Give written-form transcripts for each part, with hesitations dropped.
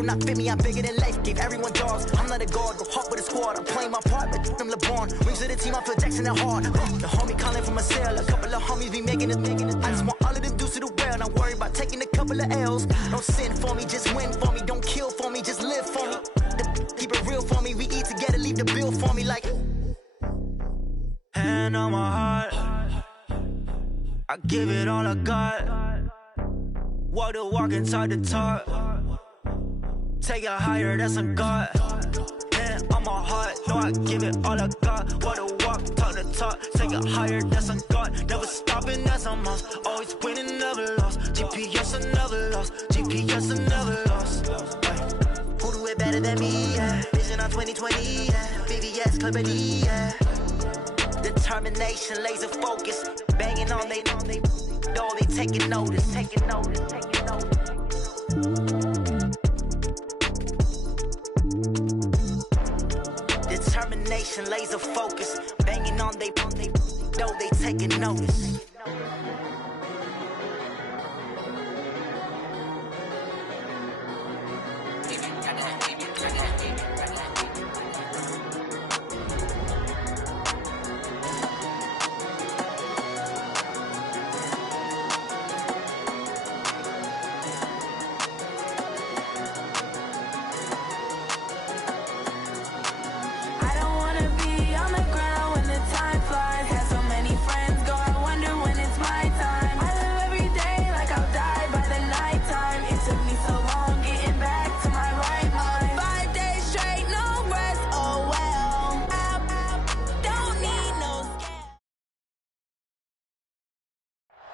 do not fit me, I'm bigger than life. Gave everyone dogs, I'm not a god, go hop with a squad. I'm playing my part, but them LeBron. Rings to the team, I feel Jackson at heart. The homie calling from a cell, a couple of homies be making it. I just want all of them dudes to do well, not worry about taking a couple of L's. Don't sin for me, just win for me. Don't kill for me, just live for me. Keep it real for me, we eat together, leave the bill for me like. Hand on my heart, I give it all I got. Walk the walk and talk the talk. Take it higher, that's a God. Hand on my heart, no, I give it all I got. Walk the walk, talk the talk. Take it higher, that's a God. Never stopping, that's a must. Always winning, never lost. GPS, I never lost. GPS, I never lost. Who do it better than me? Yeah. Vision on 2020, yeah. VVS, Clippity, yeah. Determination, laser focus. Banging on they, though they taking notice. Determination, laser focus. Banging on they, though they taking notice.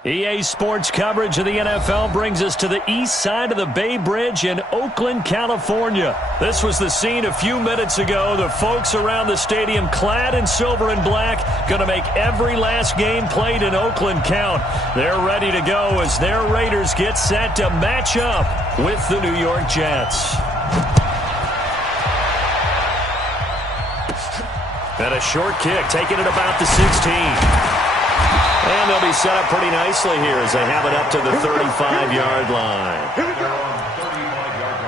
EA Sports coverage of the NFL brings us to the east side of the Bay Bridge in Oakland, California. This was the scene a few minutes ago. The folks around the stadium clad in silver and black going to make every last game played in Oakland count. They're ready to go as their Raiders get set to match up with the New York Jets. And a short kick taking it about the 16. And they'll be set up pretty nicely here as they have it up to the 35-yard line. Here we go. 35-yard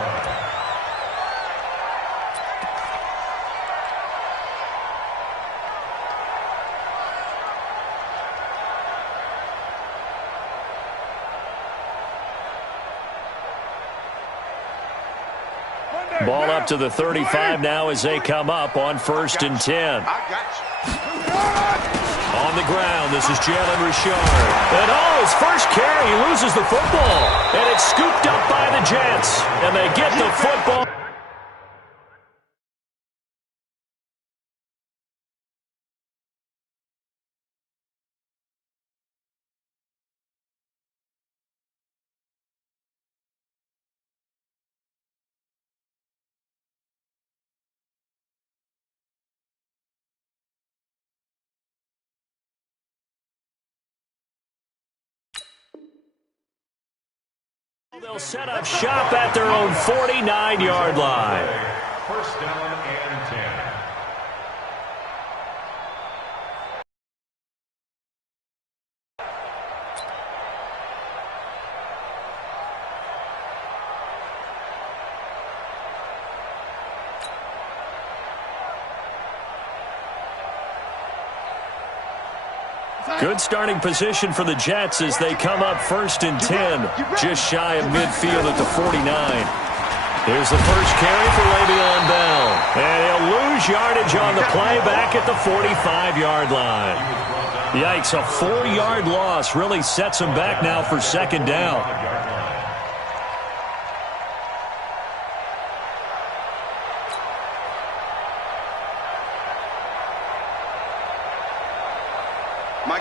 line. Ball up to the 35 now as they come up on 1st and 10. On the ground, this is Jalen Richard. And his first carry, he loses the football. And it's scooped up by the Jets. And they get the football. They'll set up shop at their own 49-yard line. 1st down and 10. Good starting position for the Jets as they come up 1st and 10, just shy of midfield at the 49. Here's the first carry for Le'Veon Bell. And he'll lose yardage on the play back at the 45-yard line. Yikes, a 4-yard loss really sets him back now for 2nd down.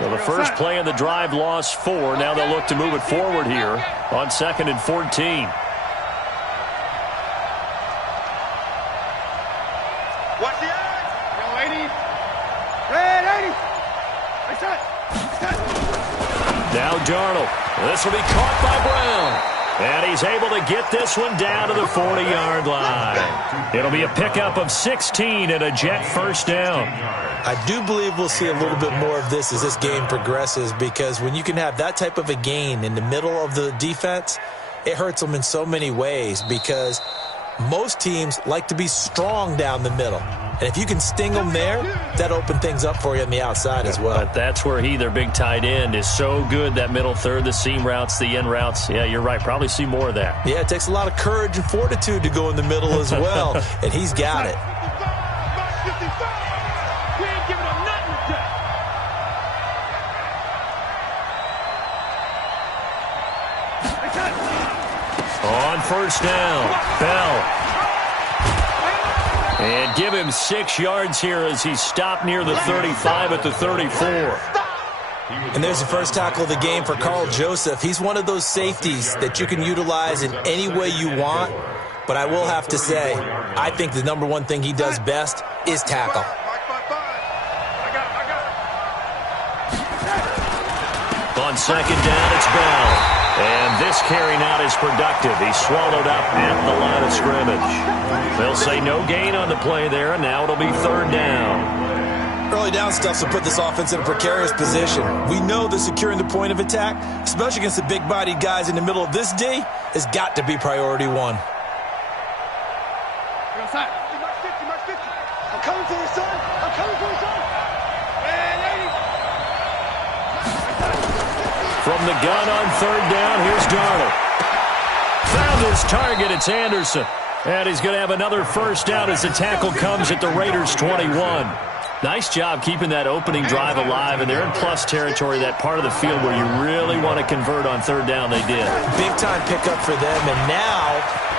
Well, the first play of the drive lost 4. Now they'll look to move it forward here on 2nd and 14. Watch the edge. Yo, 80. Red 80. Now Darnold. This will be caught by Brown. And he's able to get this one down to the 40-yard line. It'll be a pickup of 16 and a Jet first down. I do believe we'll see a little bit more of this as this game progresses, because when you can have that type of a gain in the middle of the defense, it hurts them in so many ways, because most teams like to be strong down the middle. And if you can sting them there, that opens things up for you on the outside as well. But that's where their big tight end, is so good, that middle third, the seam routes, the in routes. Yeah, you're right. Probably see more of that. Yeah, it takes a lot of courage and fortitude to go in the middle as well, and he's got it. On first down, Bell. And give him 6 yards here as he's stopped near the 35 at the 34. And there's the first tackle of the game for Carl Joseph. He's one of those safeties that you can utilize in any way you want. But I will have to say, I think the number one thing he does best is tackle. On second down, it's Bell. And this carry not as productive. He's swallowed up at the line of scrimmage. They'll say no gain on the play there, and now it'll be third down. Early down stuff will put this offense in a precarious position. We know that securing the point of attack, especially against the big-bodied guys in the middle of this D, has got to be priority one. I'm coming for you, son. I'm coming for you, son. From the gun on third down, here's Darnold. Found his target, it's Anderson. And he's going to have another first down as the tackle comes at the Raiders' 21. Nice job keeping that opening drive alive, and they're in plus territory, that part of the field where you really want to convert on third down. They did. Big-time pickup for them, and now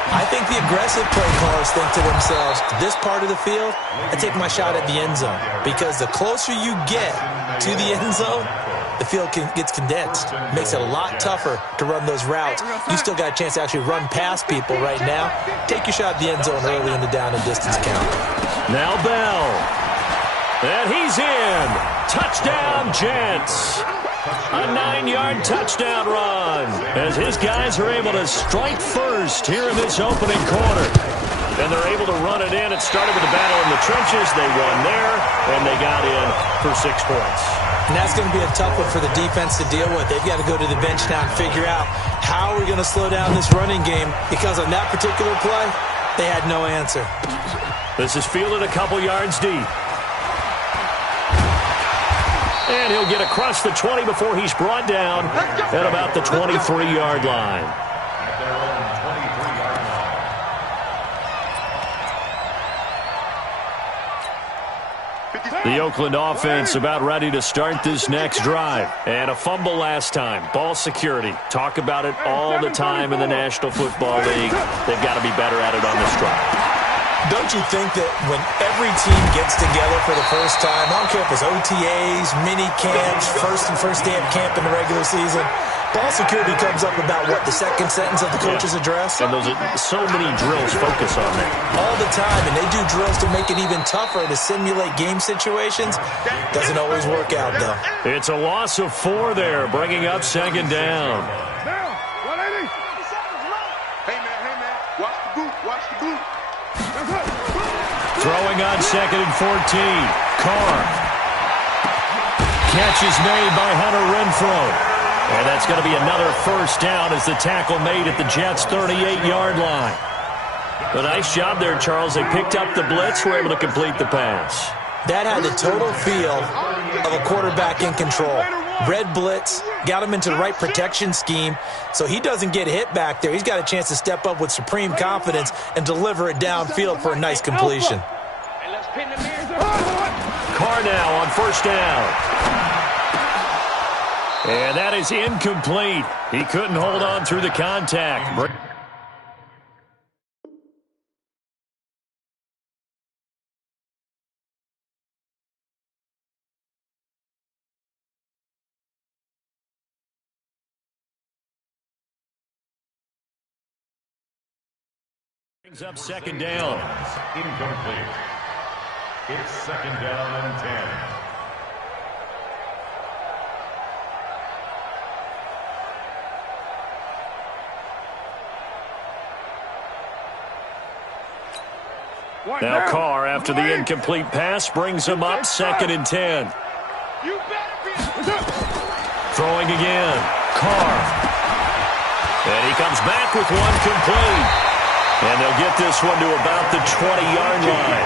I think the aggressive play callers think to themselves, this part of the field, I take my shot at the end zone, because the closer you get to the end zone, the field gets condensed. Makes it a lot tougher to run those routes. You still got a chance to actually run past people right now. Take your shot at the end zone early in the down and distance count. Now Bell. And he's in. Touchdown, Jets. A 9-yard touchdown run as his guys are able to strike first here in this opening quarter. And they're able to run it in. It started with a battle in the trenches. They won there, and they got in for 6 points. And that's going to be a tough one for the defense to deal with. They've got to go to the bench now and figure out how we're going to slow down this running game, because on that particular play, they had no answer. This is fielded a couple yards deep. And he'll get across the 20 before he's brought down at about the 23-yard line. The Oakland offense about ready to start this next drive. And a fumble last time. Ball security. Talk about it all the time in the National Football League. They've got to be better at it on this drive. Don't you think that when every team gets together for the first time, I don't care if it's OTAs, mini camps, first day of camp in the regular season, ball security comes up about, what, the second sentence of the coach's address? And those are so many drills focus on that. All the time, and they do drills to make it even tougher to simulate game situations. Doesn't always work out, though. It's a loss of 4 there, bringing up second down. Hey, man, watch the boot. Throwing on second and 14. Carr. Catch is made by Hunter Renfrow. And that's going to be another first down as the tackle made at the Jets' 38-yard line. A nice job there, Charles. They picked up the blitz, were able to complete the pass. That had the total feel of a quarterback in control. Red blitz, got him into the right protection scheme, so he doesn't get hit back there. He's got a chance to step up with supreme confidence and deliver it downfield for a nice completion. Carr now on first down. And that is incomplete. He couldn't hold on through the contact. Brings up second down. Incomplete. It's second down and 10. Now Carr, after the incomplete pass, brings him up second and 10. Throwing again. Carr. And he comes back with one complete. And they'll get this one to about the 20-yard line.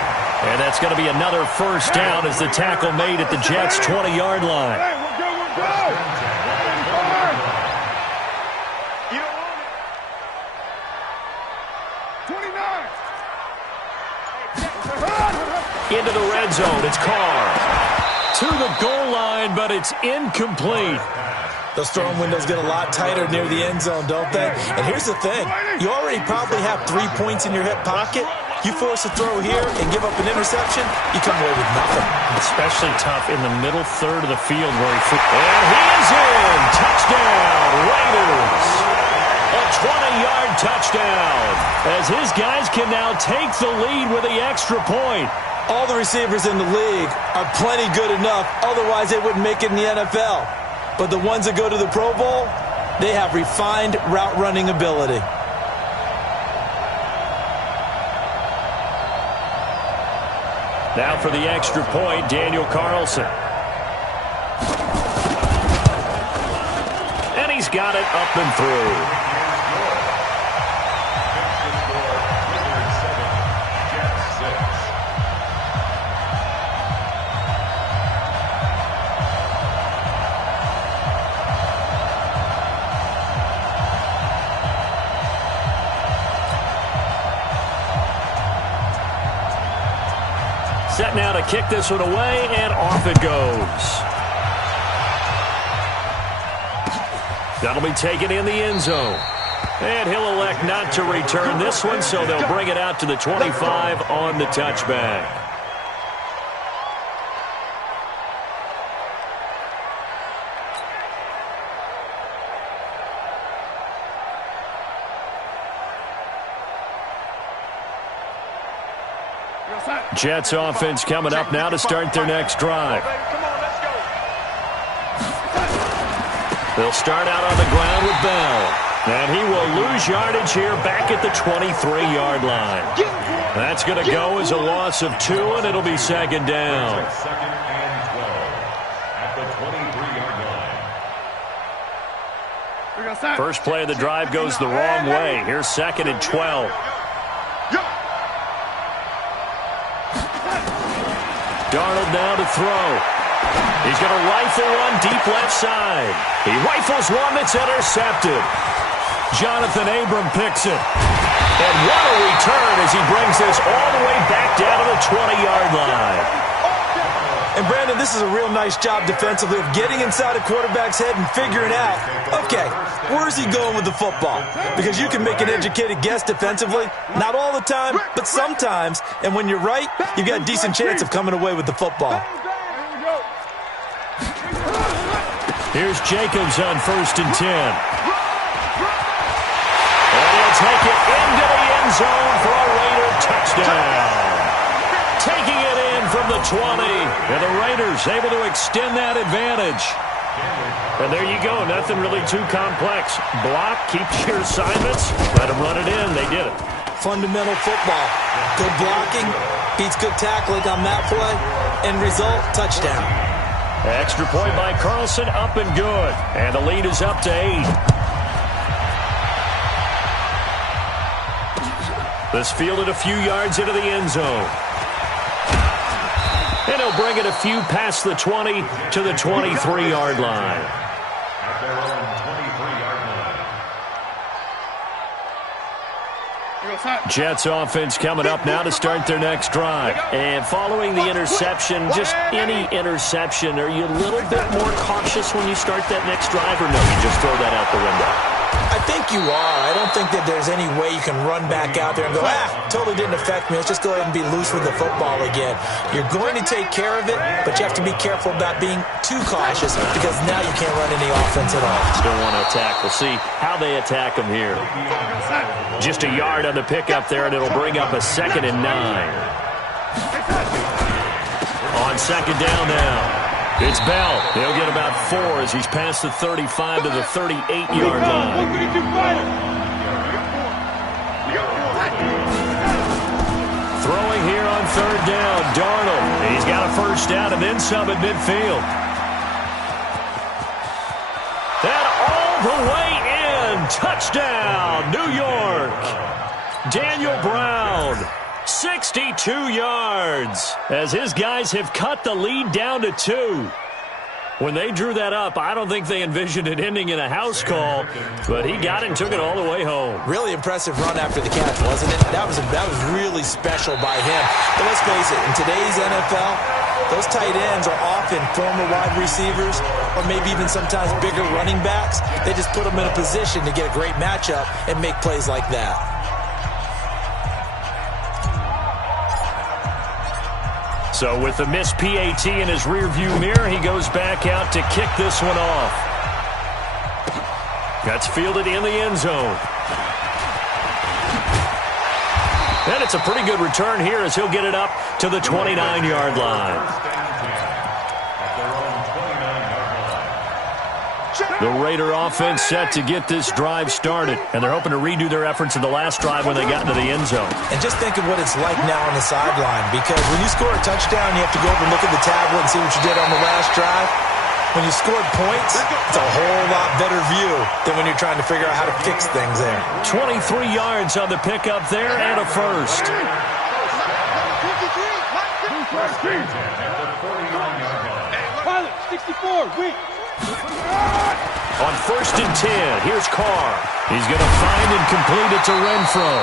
And that's going to be another first down as the tackle made at the Jets' 20-yard line. Hey, we're good, we're good. You don't want it. 29. Into the red zone, it's Carr. To the goal line, but it's incomplete. Those throwing windows get a lot tighter near the end zone, don't they? And here's the thing. You already probably have 3 points in your hip pocket. You force a throw here and give up an interception, you come away with nothing. Especially tough in the middle third of the field where he... And he is in! Touchdown, Raiders! A 20-yard touchdown as his guys can now take the lead with the extra point. All the receivers in the league are plenty good enough, otherwise they wouldn't make it in the NFL. But the ones that go to the Pro Bowl, they have refined route running ability. Now for the extra point, Daniel Carlson. And he's got it up and through. Set now to kick this one away, and off it goes. That'll be taken in the end zone. And he'll elect not to return this one, so they'll bring it out to the 25 on the touchback. Jets offense coming up now to start their next drive. They'll start out on the ground with Bell. And he will lose yardage here back at the 23-yard line. That's going to go as a loss of 2, and it'll be second down. Second and 12 at the 23-yard line. First play of the drive goes the wrong way. Here's second and 12. Darnold now to throw. He's going to rifle one deep left side. He rifles one that's intercepted. Jonathan Abram picks it. And what a return as he brings this all the way back down to the 20-yard line. And, Brandon, this is a real nice job defensively of getting inside a quarterback's head and figuring out, okay, where's he going with the football? Because you can make an educated guess defensively. Not all the time, but sometimes. And when you're right, you've got a decent chance of coming away with the football. Here's Jacobs on 1st and 10. And he'll take it into the end zone for a Raider touchdown. Taking it in from the 20. And the Raiders able to extend that advantage. And there you go. Nothing really too complex. Block, keep your assignments, let them run it in. They did it. Fundamental football. Good blocking beats good tackling on that play. End result, touchdown. Extra point by Carlson, up and good. And the lead is up to 8. This fielded a few yards into the end zone. And he'll bring it a few past the 20 to the 23-yard line. At their own 23-yard line. Jets offense coming up now to start their next drive. And following the interception, just any interception, are you a little bit more cautious when you start that next drive, or no, you just throw that out the window? I think you are. I don't think that there's any way you can run back out there and go, totally didn't affect me. Let's just go ahead and be loose with the football again. You're going to take care of it, but you have to be careful about being too cautious because now you can't run any offense at all. Still want to attack. We'll see how they attack them here. Just a yard on the pickup there, and it'll bring up a 2nd and 9. On second down now. It's Bell. He'll get about 4 as he's past the 35 to the 38-yard line. Throwing here on 3rd down, Darnold. He's got a first down and then some at midfield. And all the way in. Touchdown, New York. Daniel Brown, 62 yards, as his guys have cut the lead down to 2. When they drew that up, I don't think they envisioned it ending in a house call, but he got it and took it all the way home. Really impressive run after the catch, wasn't it? That was really special by him. But let's face it, in today's NFL, those tight ends are often former wide receivers or maybe even sometimes bigger running backs. They just put them in a position to get a great matchup and make plays like that. So with the missed PAT in his rearview mirror, he goes back out to kick this one off. That's fielded in the end zone. And it's a pretty good return here as he'll get it up to the 29-yard line. The Raider offense set to get this drive started, and they're hoping to redo their efforts in the last drive when they got into the end zone. And just think of what it's like now on the sideline, because when you score a touchdown, you have to go over and look at the tablet and see what you did on the last drive. When you scored points, it's a whole lot better view than when you're trying to figure out how to fix things there. 23 yards on the pickup there and a first. 64, wait. On 1st and 10, here's Carr. He's going to find and complete it to Renfro.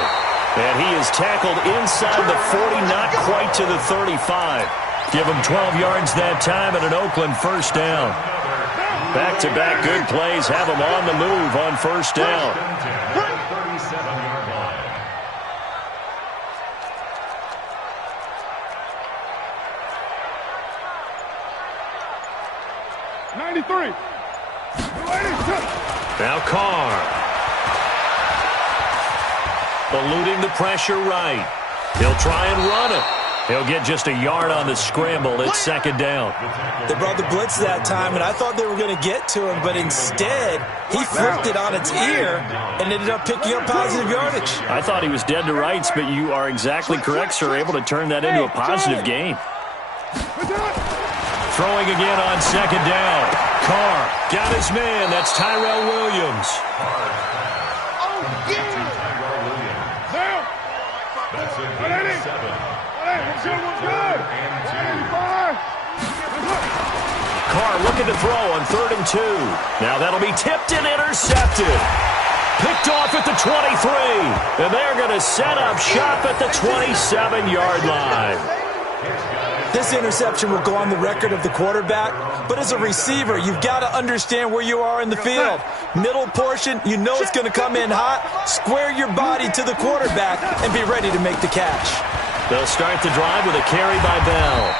And he is tackled inside the 40, not quite to the 35. Give him 12 yards that time and an Oakland first down. Back-to-back good plays have him on the move on first down. 37-yard line. Now Carr. Eluding the pressure right. He'll try and run it. He'll get just a yard on the scramble. It's second down. They brought the blitz that time, and I thought they were going to get to him, but instead he flipped it on its ear and ended up picking up positive yardage. I thought he was dead to rights, but you are exactly correct, sir. Able to turn that into a positive gain. Throwing again on second down. Carr got his man. That's Tyrell Williams. Carr looking to throw on 3rd and 2. Now that'll be tipped and intercepted. Picked off at the 23. And they're going to set up shop at the 27-yard line. This interception will go on the record of the quarterback, but as a receiver, you've got to understand where you are in the field. Middle portion, you know it's going to come in hot. Square your body to the quarterback and be ready to make the catch. They'll start the drive with a carry by Bell.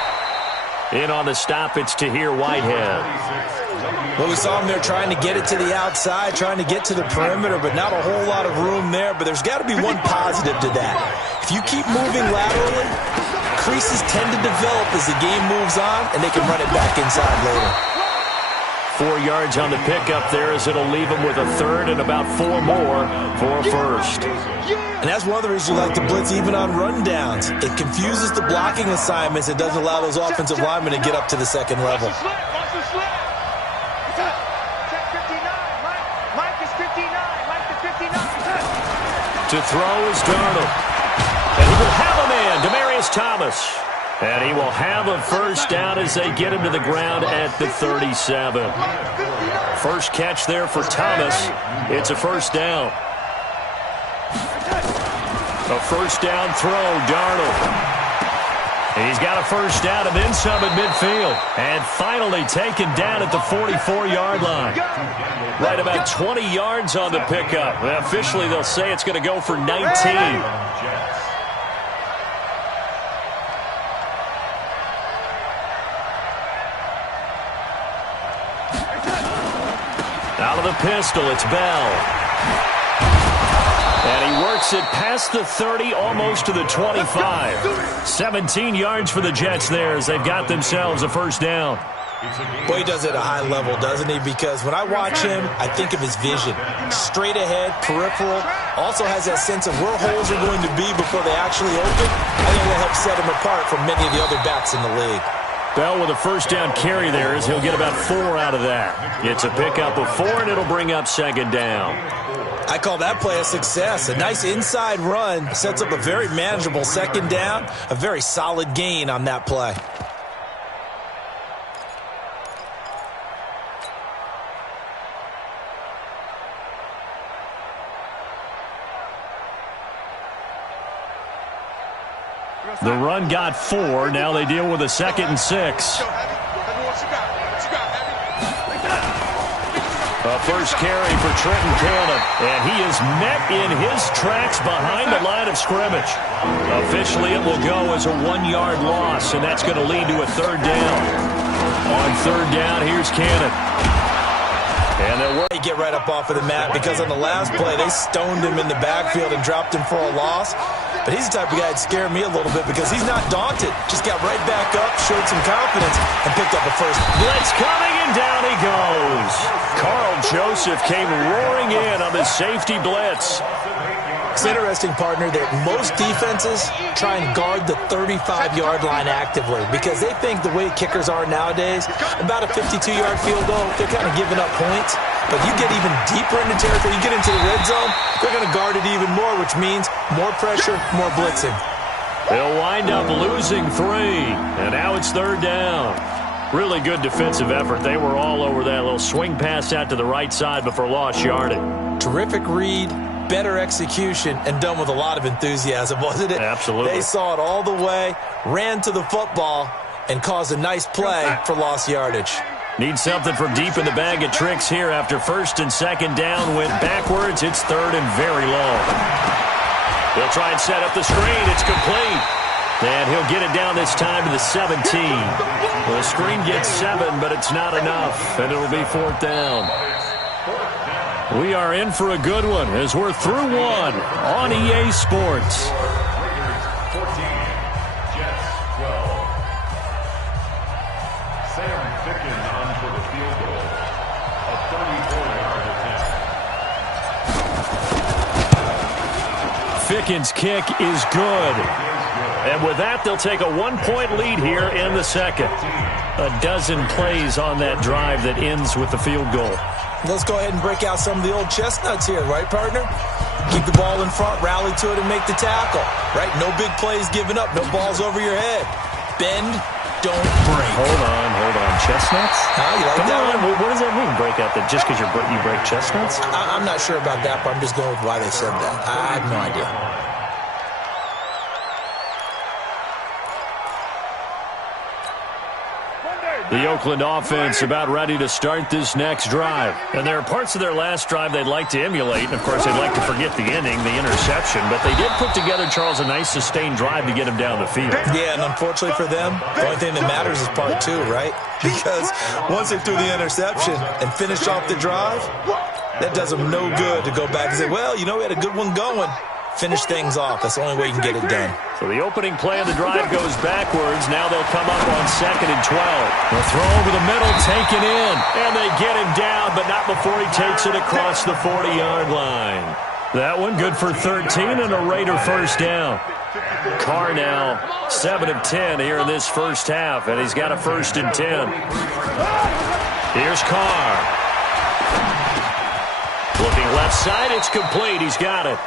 In on the stop, it's Tahir Whitehead. Well, we saw him there trying to get it to the outside, trying to get to the perimeter, but not a whole lot of room there. But there's got to be one positive to that. If you keep moving laterally, creases tend to develop as the game moves on, and they can run it back inside later. 4 yards on the pickup there as it'll leave them with a third and about 4 more for a first. And that's one of the reasons you like to blitz even on rundowns. It confuses the blocking assignments. It doesn't allow those offensive linemen to get up to the second level. To throw is Darnold. And he will have a man, Demaryius Thomas. And he will have a first down as they get him to the ground at the 37. First catch there for Thomas. It's a first down. A first down throw, Darnold. And he's got a first down and then some at midfield. And finally taken down at the 44-yard line. Right about 20 yards on the pickup. Well, officially, they'll say it's going to go for 19. Out of the pistol, it's Bell. And he works it past the 30, almost to the 25. 17 yards for the Jets there as they've got themselves a first down. Boy, he does it at a high level, doesn't he? Because when I watch him, I think of his vision. Straight ahead, peripheral. Also has that sense of where holes are going to be before they actually open. I think that helps set him apart from many of the other backs in the league. Bell with a first down carry there as he'll get about 4 out of that. It's a pickup of 4, and it'll bring up second down. I call that play a success. A nice inside run sets up a very manageable second down, a very solid gain on that play. The run got 4. Now they deal with a 2nd and 6. A first carry for Trenton Cannon, and he is met in his tracks behind the line of scrimmage. Officially, it will go as a 1-yard loss, and that's going to lead to a 3rd down. On 3rd down, here's Cannon. And they get right up off of the mat because on the last play, they stoned him in the backfield and dropped him for a loss. But he's the type of guy that scared me a little bit because he's not daunted. Just got right back up, showed some confidence, and picked up a first. Blitz coming, and down he goes. Carl Joseph came roaring in on the safety blitz. It's interesting, partner, that most defenses try and guard the 35-yard line actively because they think the way kickers are nowadays, about a 52-yard field goal, they're kind of giving up points. But you get even deeper into territory, you get into the red zone, they're going to guard it even more, which means more pressure, more blitzing. They'll wind up losing 3, and now it's 3rd down. Really good defensive effort. They were all over that little swing pass out to the right side before lost yardage. Terrific read, better execution, and done with a lot of enthusiasm, wasn't it? Absolutely. They saw it all the way, ran to the football, and caused a nice play for lost yardage. Need something from deep in the bag of tricks here after 1st and 2nd down. Went backwards. It's 3rd and very long. They'll try and set up the screen. It's complete. And he'll get it down this time to the 17. Well, the screen gets 7, but it's not enough, and it'll be 4th down. We are in for a good one as we're through 1 on EA Sports. Fickens' kick is good. And with that, they'll take a 1-point lead here in the 2nd. A dozen plays on that drive that ends with the field goal. Let's go ahead and break out some of the old chestnuts here, right, partner? Keep the ball in front, rally to it, and make the tackle, right? No big plays given up, no balls over your head. Bend, don't break. Hold on. Chestnuts? You like that one? What does that mean, break out? That just because you break chestnuts? I'm not sure about that, but I'm just going with why they said that. I have no idea. The Oakland offense about ready to start this next drive. And there are parts of their last drive they'd like to emulate. And, of course, they'd like to forget the ending, the interception. But they did put together, Charles, a nice sustained drive to get him down the field. Yeah, and unfortunately for them, the only thing that matters is part 2, right? Because once they threw the interception and finished off the drive, that does them no good to go back and say, well, you know, we had a good one going. Finish things off. That's the only way you can get it done. So the opening play of the drive goes backwards. Now they'll come up on 2nd and 12. They'll throw over the middle, taken in. And they get him down, but not before he takes it across the 40-yard line. That one good for 13 and a Raider first down. Carr now 7 of 10 here in this first half, and he's got a 1st and 10. Here's Carr. Looking left side, it's complete. He's got it.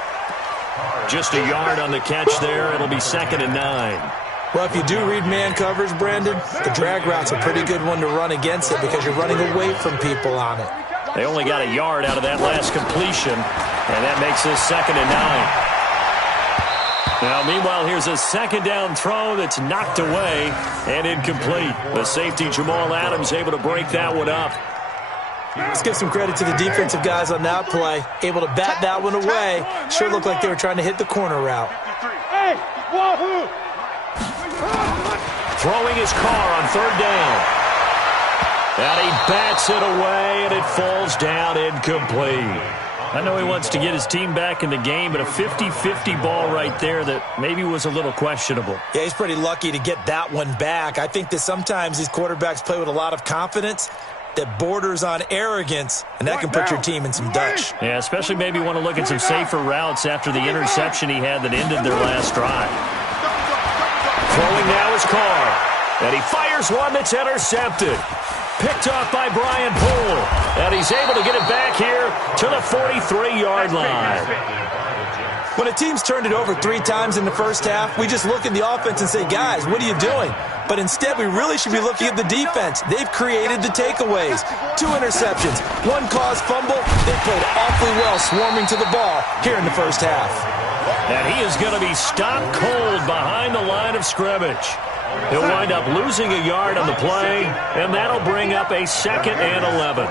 Just a yard on the catch there. It'll be 2nd and 9. Well, if you do read man coverage, Brandon, the drag route's a pretty good one to run against it because you're running away from people on it. They only got a yard out of that last completion, and that makes this 2nd and 9. Now, meanwhile, here's a 2nd down throw that's knocked away and incomplete. The safety, Jamal Adams, able to break that one up. Let's give some credit to the defensive guys on that play. Able to bat that one away. Sure looked like they were trying to hit the corner route. Throwing his Carr on 3rd down. And he bats it away, and it falls down incomplete. I know he wants to get his team back in the game, but a 50-50 ball right there that maybe was a little questionable. Yeah, he's pretty lucky to get that one back. I think that sometimes these quarterbacks play with a lot of confidence that borders on arrogance, and that can put your team in some Dutch. Yeah, especially maybe want to look at some safer routes after the interception he had that ended their last drive. Throwing now is Carr, and he fires one that's intercepted. Picked off by Brian Poole. And he's able to get it back here to the 43-yard line. When a team's turned it over 3 times in the first half, we just look at the offense and say, guys, what are you doing? But instead, we really should be looking at the defense. They've created the takeaways. 2 interceptions, 1 caused fumble. They played awfully well swarming to the ball here in the first half. And he is going to be stopped cold behind the line of scrimmage. He'll wind up losing a yard on the play, and that'll bring up a 2nd and 11.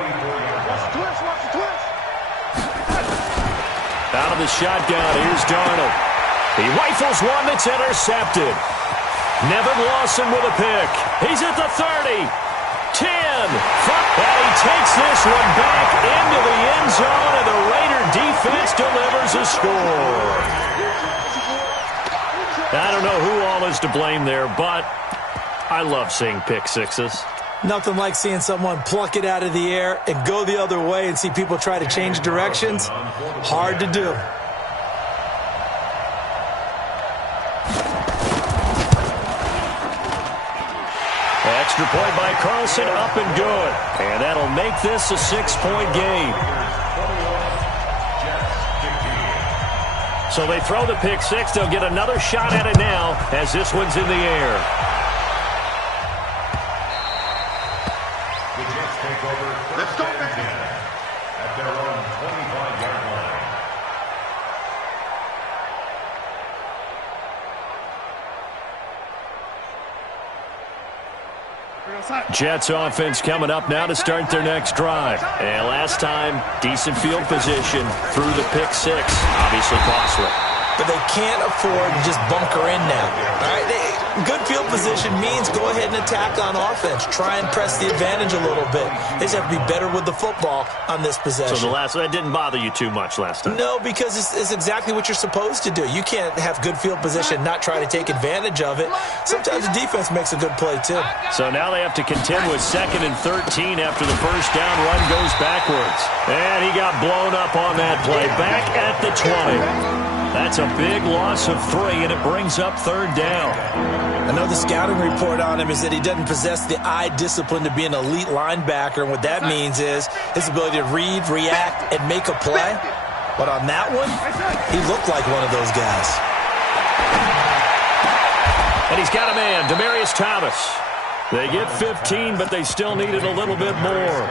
Out of the shotgun, here's Darnold. He rifles one that's intercepted. Nevin Lawson with a pick. He's at the 30. 10. And he takes this one back into the end zone, and the Raider defense delivers a score. I don't know who all is to blame there, but I love seeing pick sixes. Nothing like seeing someone pluck it out of the air and go the other way and see people try to change directions. Hard to do. Extra point by Carlson, up and good. And that'll make this a 6-point game. So they throw the pick six. They'll get another shot at it now as this one's in the air. Let's go, man. At their own 25-yard line. Jets offense coming up now to start their next drive. And last time, decent field position through the pick six. Obviously costly. But they can't afford to just bunker in now. All right, good field position means go ahead and attack on offense. Try and press the advantage a little bit. They just have to be better with the football on this possession. So that didn't bother you too much last time? No, because it's exactly what you're supposed to do. You can't have good field position and not try to take advantage of it. Sometimes the defense makes a good play, too. So now they have to contend with 2nd and 13 after the first down run goes backwards. And he got blown up on that play. Back at the 20. That's a big loss of 3, and it brings up 3rd down. I know the scouting report on him is that he doesn't possess the eye discipline to be an elite linebacker, and what that means is his ability to read, react, and make a play. But on that one, he looked like one of those guys. And he's got a man, Demaryius Thomas. They get 15, but they still needed a little bit more.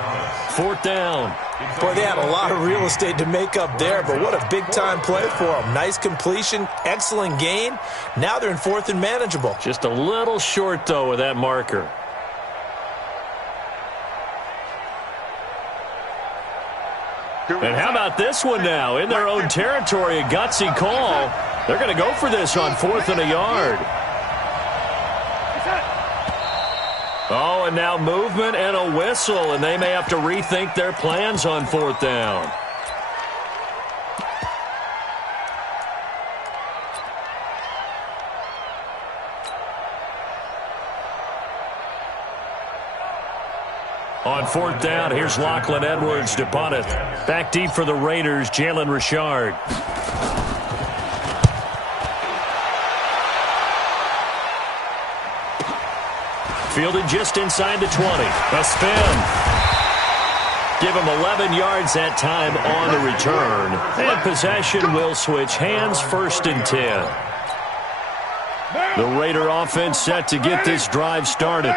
4th down. Boy, they had a lot of real estate to make up there, but what a big-time play for them. Nice completion, excellent gain. Now they're in 4th and manageable. Just a little short, though, with that marker. And how about this one now? In their own territory, a gutsy call. They're going to go for this on 4th and a yard. Oh, and now movement and a whistle, and they may have to rethink their plans on 4th down. On 4th down, here's Lachlan Edwards to punt it. Back deep for the Raiders, Jalen Richard. Fielded just inside the 20. A spin. Give him 11 yards that time on the return. And possession will switch hands, 1st and 10. The Raider offense set to get this drive started.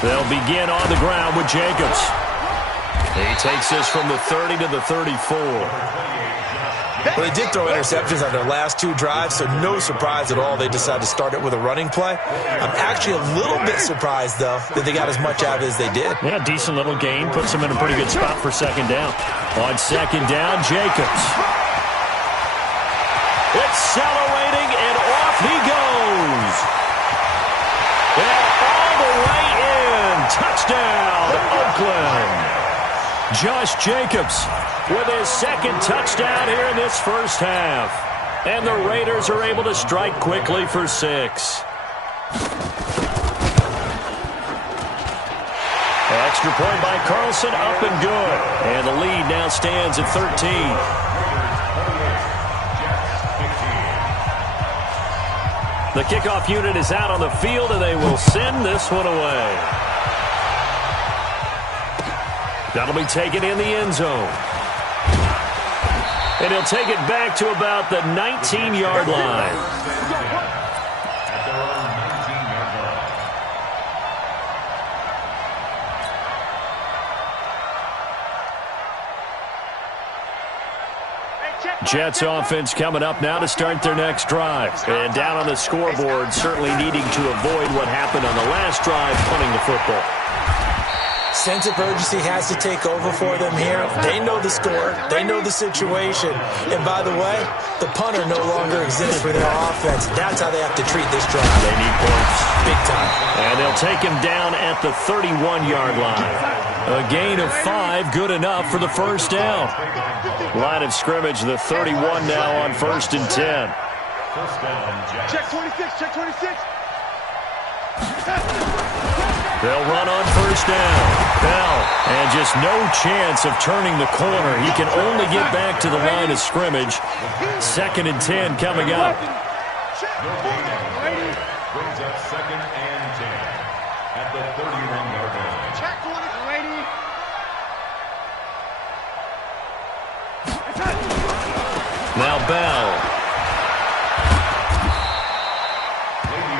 They'll begin on the ground with Jacobs. He takes this from the 30 to the 34. Well, they did throw interceptions on their last 2 drives, so no surprise at all they decided to start it with a running play. I'm actually a little bit surprised, though, that they got as much out of it as they did. Yeah, decent little gain. Puts them in a pretty good spot for 2nd down. On 2nd down, Jacobs. Accelerating, and off he goes. And all the way in. Touchdown, Oakland. Josh Jacobs with his 2nd touchdown here in this first half. And the Raiders are able to strike quickly for 6. Extra point by Carlson, up and good. And the lead now stands at 13. The kickoff unit is out on the field, and they will send this one away. That'll be taken in the end zone. And he'll take it back to about the 19-yard line. At their own 19-yard line. Jets offense coming up now to start their next drive. And down on the scoreboard, certainly needing to avoid what happened on the last drive, punting the football. Sense of urgency has to take over for them here. They know the score. They know the situation. And by the way, the punter no longer exists for their offense. That's how they have to treat this drive. They need points. Big time. And they'll take him down at the 31-yard line. A gain of 5, good enough for the first down. Line of scrimmage, the 31 now on 1st and 10. First down, Jets. Check 26, check 26. They'll run on first down. Bell, and just no chance of turning the corner. He can only get back to the line of scrimmage. 2nd and 10 coming up. Brings up 2nd and 10 at the 31-yard line. Check 20, lady. Now Bell.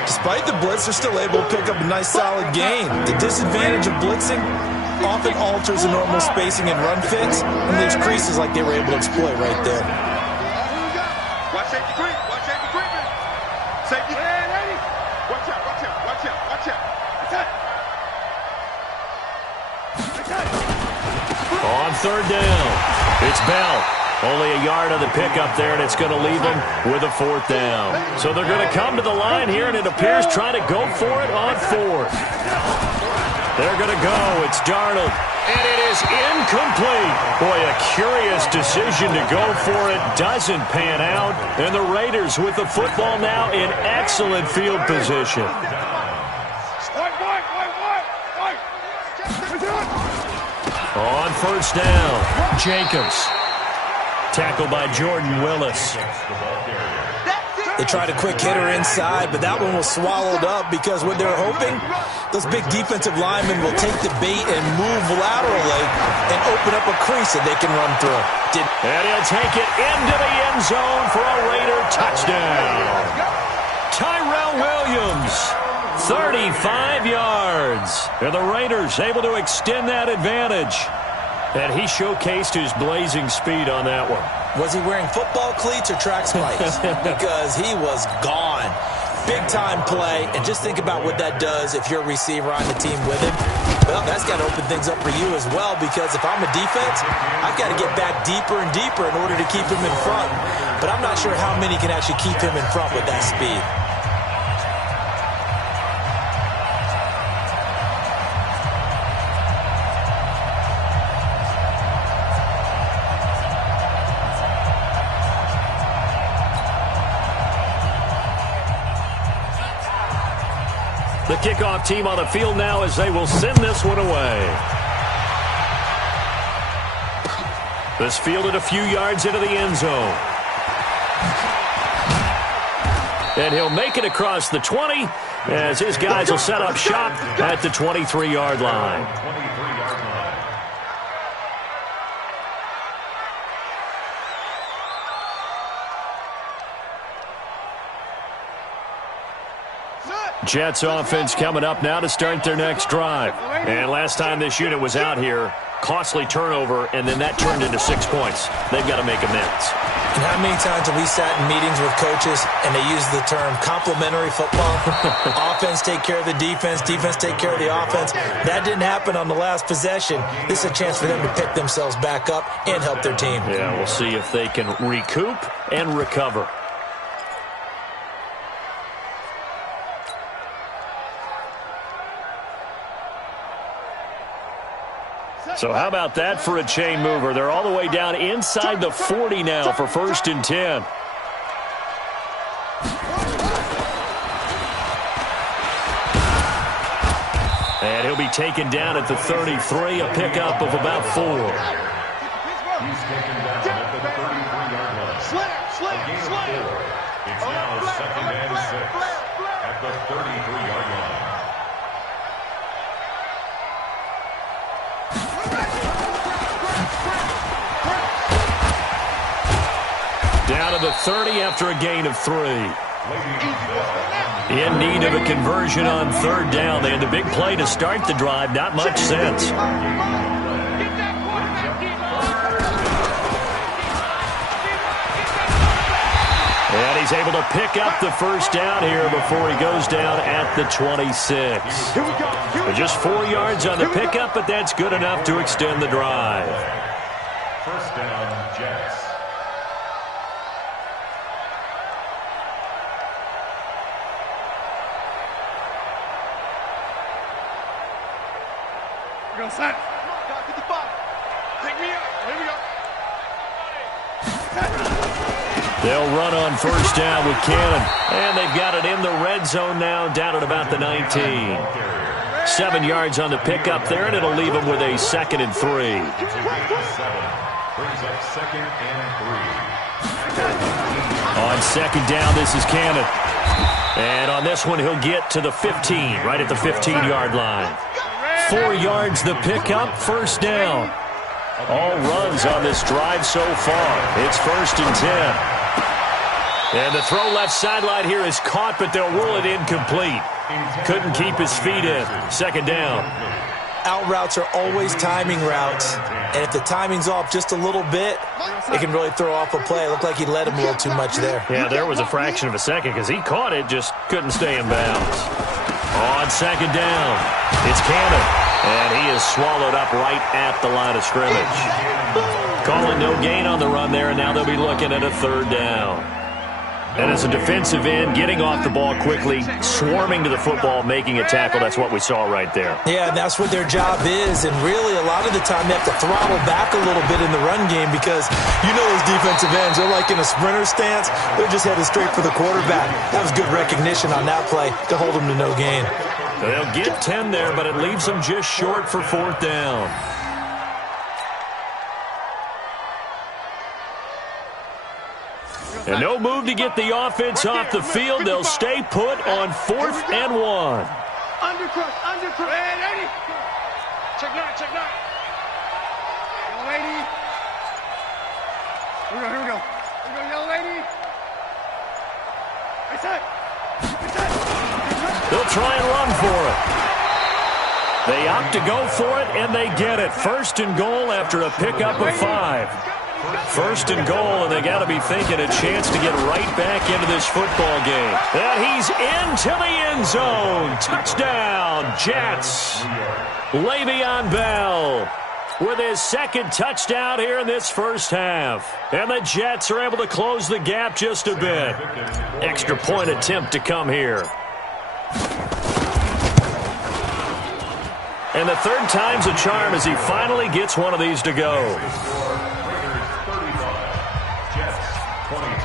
Despite the blitz, they're still able to pick up a nice solid gain. The disadvantage of blitzing often alters the normal spacing and run fits and leaves creases like they were able to exploit right there. Watch safety creep. Watch safety creeping. Safety. Hey, lady. Watch out, watch out, watch out, watch out. Attack. On 3rd down, it's Bell. Only a yard on the pickup there, and it's going to leave them with a 4th down. So they're going to come to the line here, and it appears trying to go for it on 4th. They're going to go. It's Darnold. And it is incomplete. Boy, a curious decision to go for it. Doesn't pan out. And the Raiders with the football now in excellent field position. On 1st down, Jacobs. Tackled by Jordan Willis. They tried a quick hitter inside, but that one was swallowed up because what they're hoping, those big defensive linemen will take the bait and move laterally and open up a crease that they can run through. And he'll take it into the end zone for a Raider touchdown. Tyrell Williams, 35 yards. And the Raiders able to extend that advantage. And he showcased his blazing speed on that one. Was he wearing football cleats or track spikes? Because he was gone. Big-time play. And just think about what that does if you're a receiver on the team with him. Well, that's got to open things up for you as well, because if I'm a defense, I've got to get back deeper and deeper in order to keep him in front. But I'm not sure how many can actually keep him in front with that speed. The kickoff team on the field now as they will send this one away. This fielded a few yards into the end zone. And he'll make it across the 20 as his guys will set up shop at the 23-yard line. Jets offense coming up now to start their next drive. And last time this unit was out here, costly turnover, and then that turned into 6 points. They've got to make amends. And how many times have we sat in meetings with coaches and they use the term complementary football? Offense take care of the defense, defense take care of the offense. That didn't happen on the last possession. This is a chance for them to pick themselves back up and help their team. Yeah, we'll see if they can recoup and recover. So how about that for a chain mover? They're all the way down inside the 40 now for 1st and 10. And he'll be taken down at the 33, a pickup of about 4. He's taken down at the 33-yard line. Slam, slam, slam. It's now second and 6 at the 33-yard line. Down to the 30 after a gain of 3. In need of a conversion on third down. They had the big play to start the drive. Not much sense. And he's able to pick up the first down here before he goes down at the 26. Just 4 yards on the pickup, but that's good enough to extend the drive. First down, Jets. We're going to set. Get the ball. Take me up. Here we go. They'll run on first down with Cannon. And they've got it in the red zone now, down at about the 19. 7 yards on the pickup there, and it'll leave them with a 2nd and 3. Brings up 2nd and 3. On second down, this is Cannon. And on this one, he'll get to the 15, right at the 15-yard line. 4 yards the pickup, first down. All runs on this drive so far. It's 1st and 10. And the throw left sideline here is caught, but they'll rule it incomplete. Couldn't keep his feet in. 2nd down. Out routes are always timing routes. And if the timing's off just a little bit, it can really throw off a play. It looked like he led him a little too much there. Yeah, there was a fraction of a second because he caught it, just couldn't stay in bounds. On 2nd down, it's Cannon. And he is swallowed up right at the line of scrimmage. Calling no gain on the run there, and now they'll be looking at a 3rd down. And as a defensive end, getting off the ball quickly, swarming to the football, making a tackle, that's what we saw right there. Yeah, and that's what their job is. And really, a lot of the time, they have to throttle back a little bit in the run game because you know those defensive ends, they're like in a sprinter stance. They're just headed straight for the quarterback. That was good recognition on that play to hold them to no gain. They'll get 10 there, but it leaves them just short for 4th down. And no move to get the offense off the field. They'll stay put on 4th and 1. Undercross. Hey, lady. Check 9. Yellow lady. Here we go. Yellow lady. I said. They'll try and run for it. They opt to go for it, and they get it. 1st and goal after a pickup of 5. 1st and goal, and they got to be thinking a chance to get right back into this football game. And he's into the end zone. Touchdown, Jets. Le'Veon Bell with his 2nd touchdown here in this first half. And the Jets are able to close the gap just a bit. Extra point attempt to come here. And the 3rd time's a charm as he finally gets one of these to go. Raiders 35, Jets 22.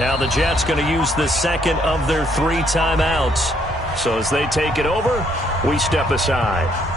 Now the Jets going to use the 2nd of their 3 timeouts. So as they take it over, we step aside.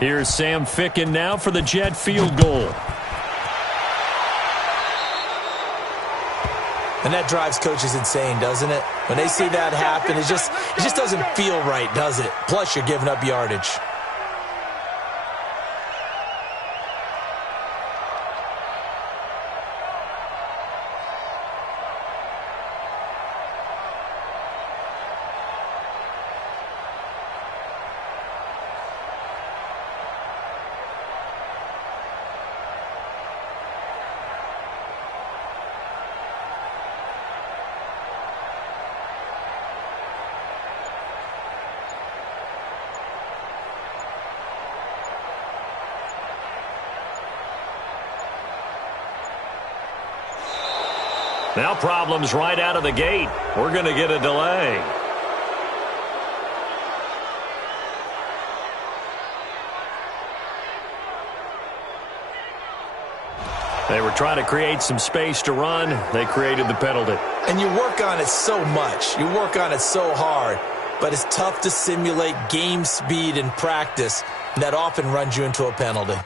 Here's Sam Ficken now for the Jet field goal. And that drives coaches insane, doesn't it? When they see that happen, it just doesn't feel right, does it? Plus, you're giving up yardage. Now problems right out of the gate. We're going to get a delay. They were trying to create some space to run. They created the penalty. And you work on it so much. You work on it so hard. But it's tough to simulate game speed in practice. And that often runs you into a penalty.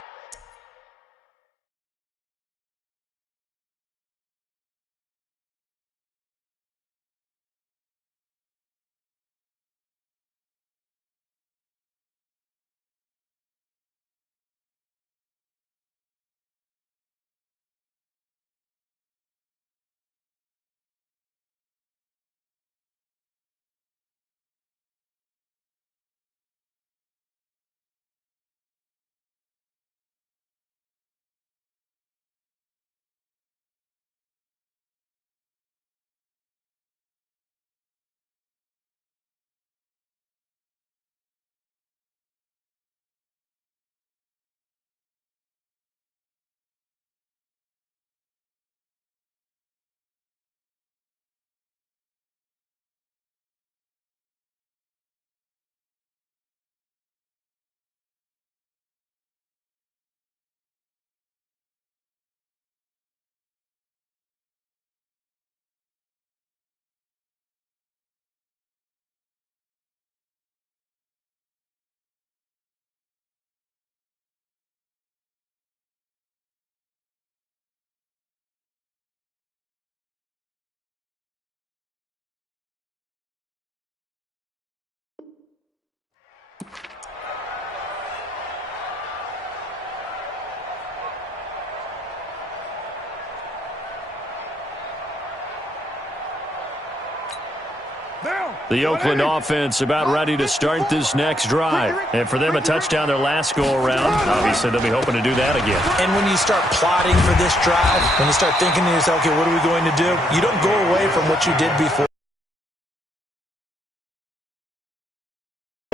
The Oakland offense about ready to start this next drive. And for them, a touchdown their last go-around. Obviously, they'll be hoping to do that again. And when you start plotting for this drive, when you start thinking to yourself, okay, what are we going to do? You don't go away from what you did before.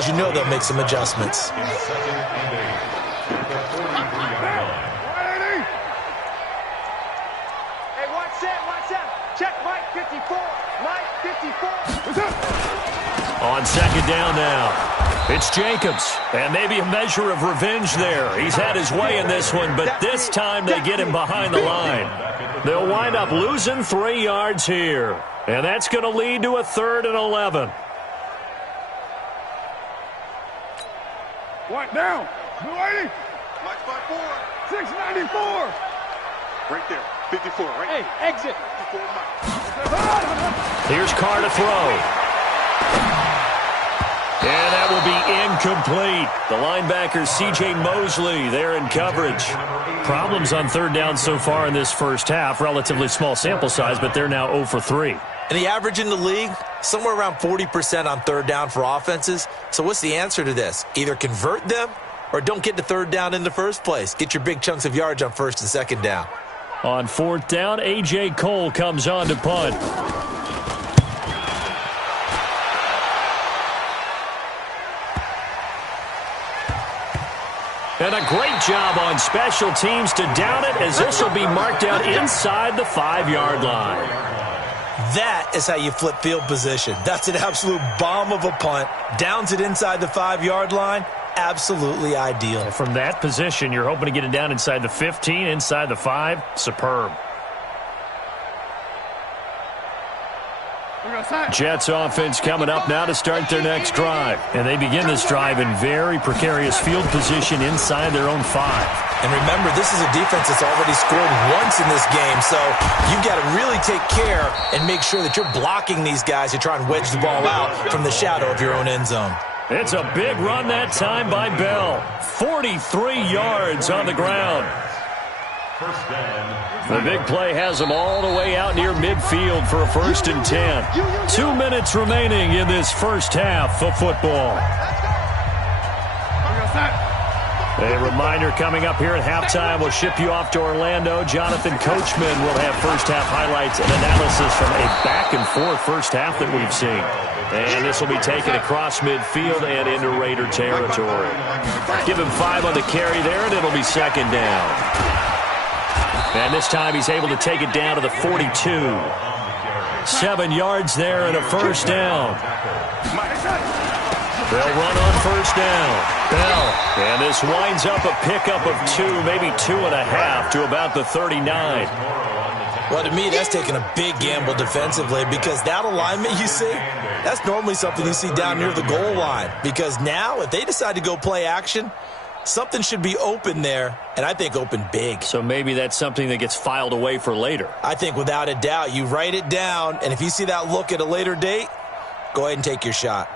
You know they'll make some adjustments. Hey, watch that. Check Mike 54. Mike 54. On second down now, it's Jacobs. And maybe a measure of revenge there. He's had his way in this one, but this time they get him behind the line. They'll wind up losing 3 yards here. And that's going to lead to a 3rd and 11. What down? 280. Mike 54. 694. Right there. 54. Right. Hey, exit. 54 Mike. Here's Carr to throw. And that will be incomplete. The linebacker, C.J. Mosley, there in coverage. Problems on 3rd down so far in this first half. Relatively small sample size, but they're now 0 for 3. And the average in the league, somewhere around 40% on 3rd down for offenses. So what's the answer to this? Either convert them or don't get to 3rd down in the first place. Get your big chunks of yards on 1st and 2nd down. On 4th down, A.J. Cole comes on to punt. And a great job on special teams to down it, as this will be marked out inside the 5-yard line. That is how you flip field position. That's an absolute bomb of a punt. Downs it inside the 5-yard line. Absolutely ideal. From that position, you're hoping to get it down inside the 15, inside the 5. Superb. Jets offense coming up now to start their next drive. And they begin this drive in very precarious field position inside their own 5. And remember, this is a defense that's already scored once in this game, so you've got to really take care and make sure that you're blocking these guys to try and wedge the ball out from the shadow of your own end zone. It's a big run that time by Bell. 43 yards on the ground. The big play has them all the way out near midfield for a 1st and 10. 2 minutes remaining in this first half of football. A reminder coming up here at halftime. We'll ship you off to Orlando. Jonathan Coachman will have first half highlights and analysis from a back-and-forth first half that we've seen. And this will be taken across midfield and into Raider territory. Give him 5 on the carry there, and it'll be 2nd down. And this time he's able to take it down to the 42. 7 yards there and a first down. They'll run on first down. Bell. And this winds up a pickup of 2, maybe 2.5 to about the 39. Well, to me, that's taking a big gamble defensively because that alignment you see, that's normally something you see down near the goal line. Because now, if they decide to go play action, something should be open there, and I think open big. So maybe that's something that gets filed away for later. I think without a doubt, you write it down, and if you see that look at a later date, go ahead and take your shot.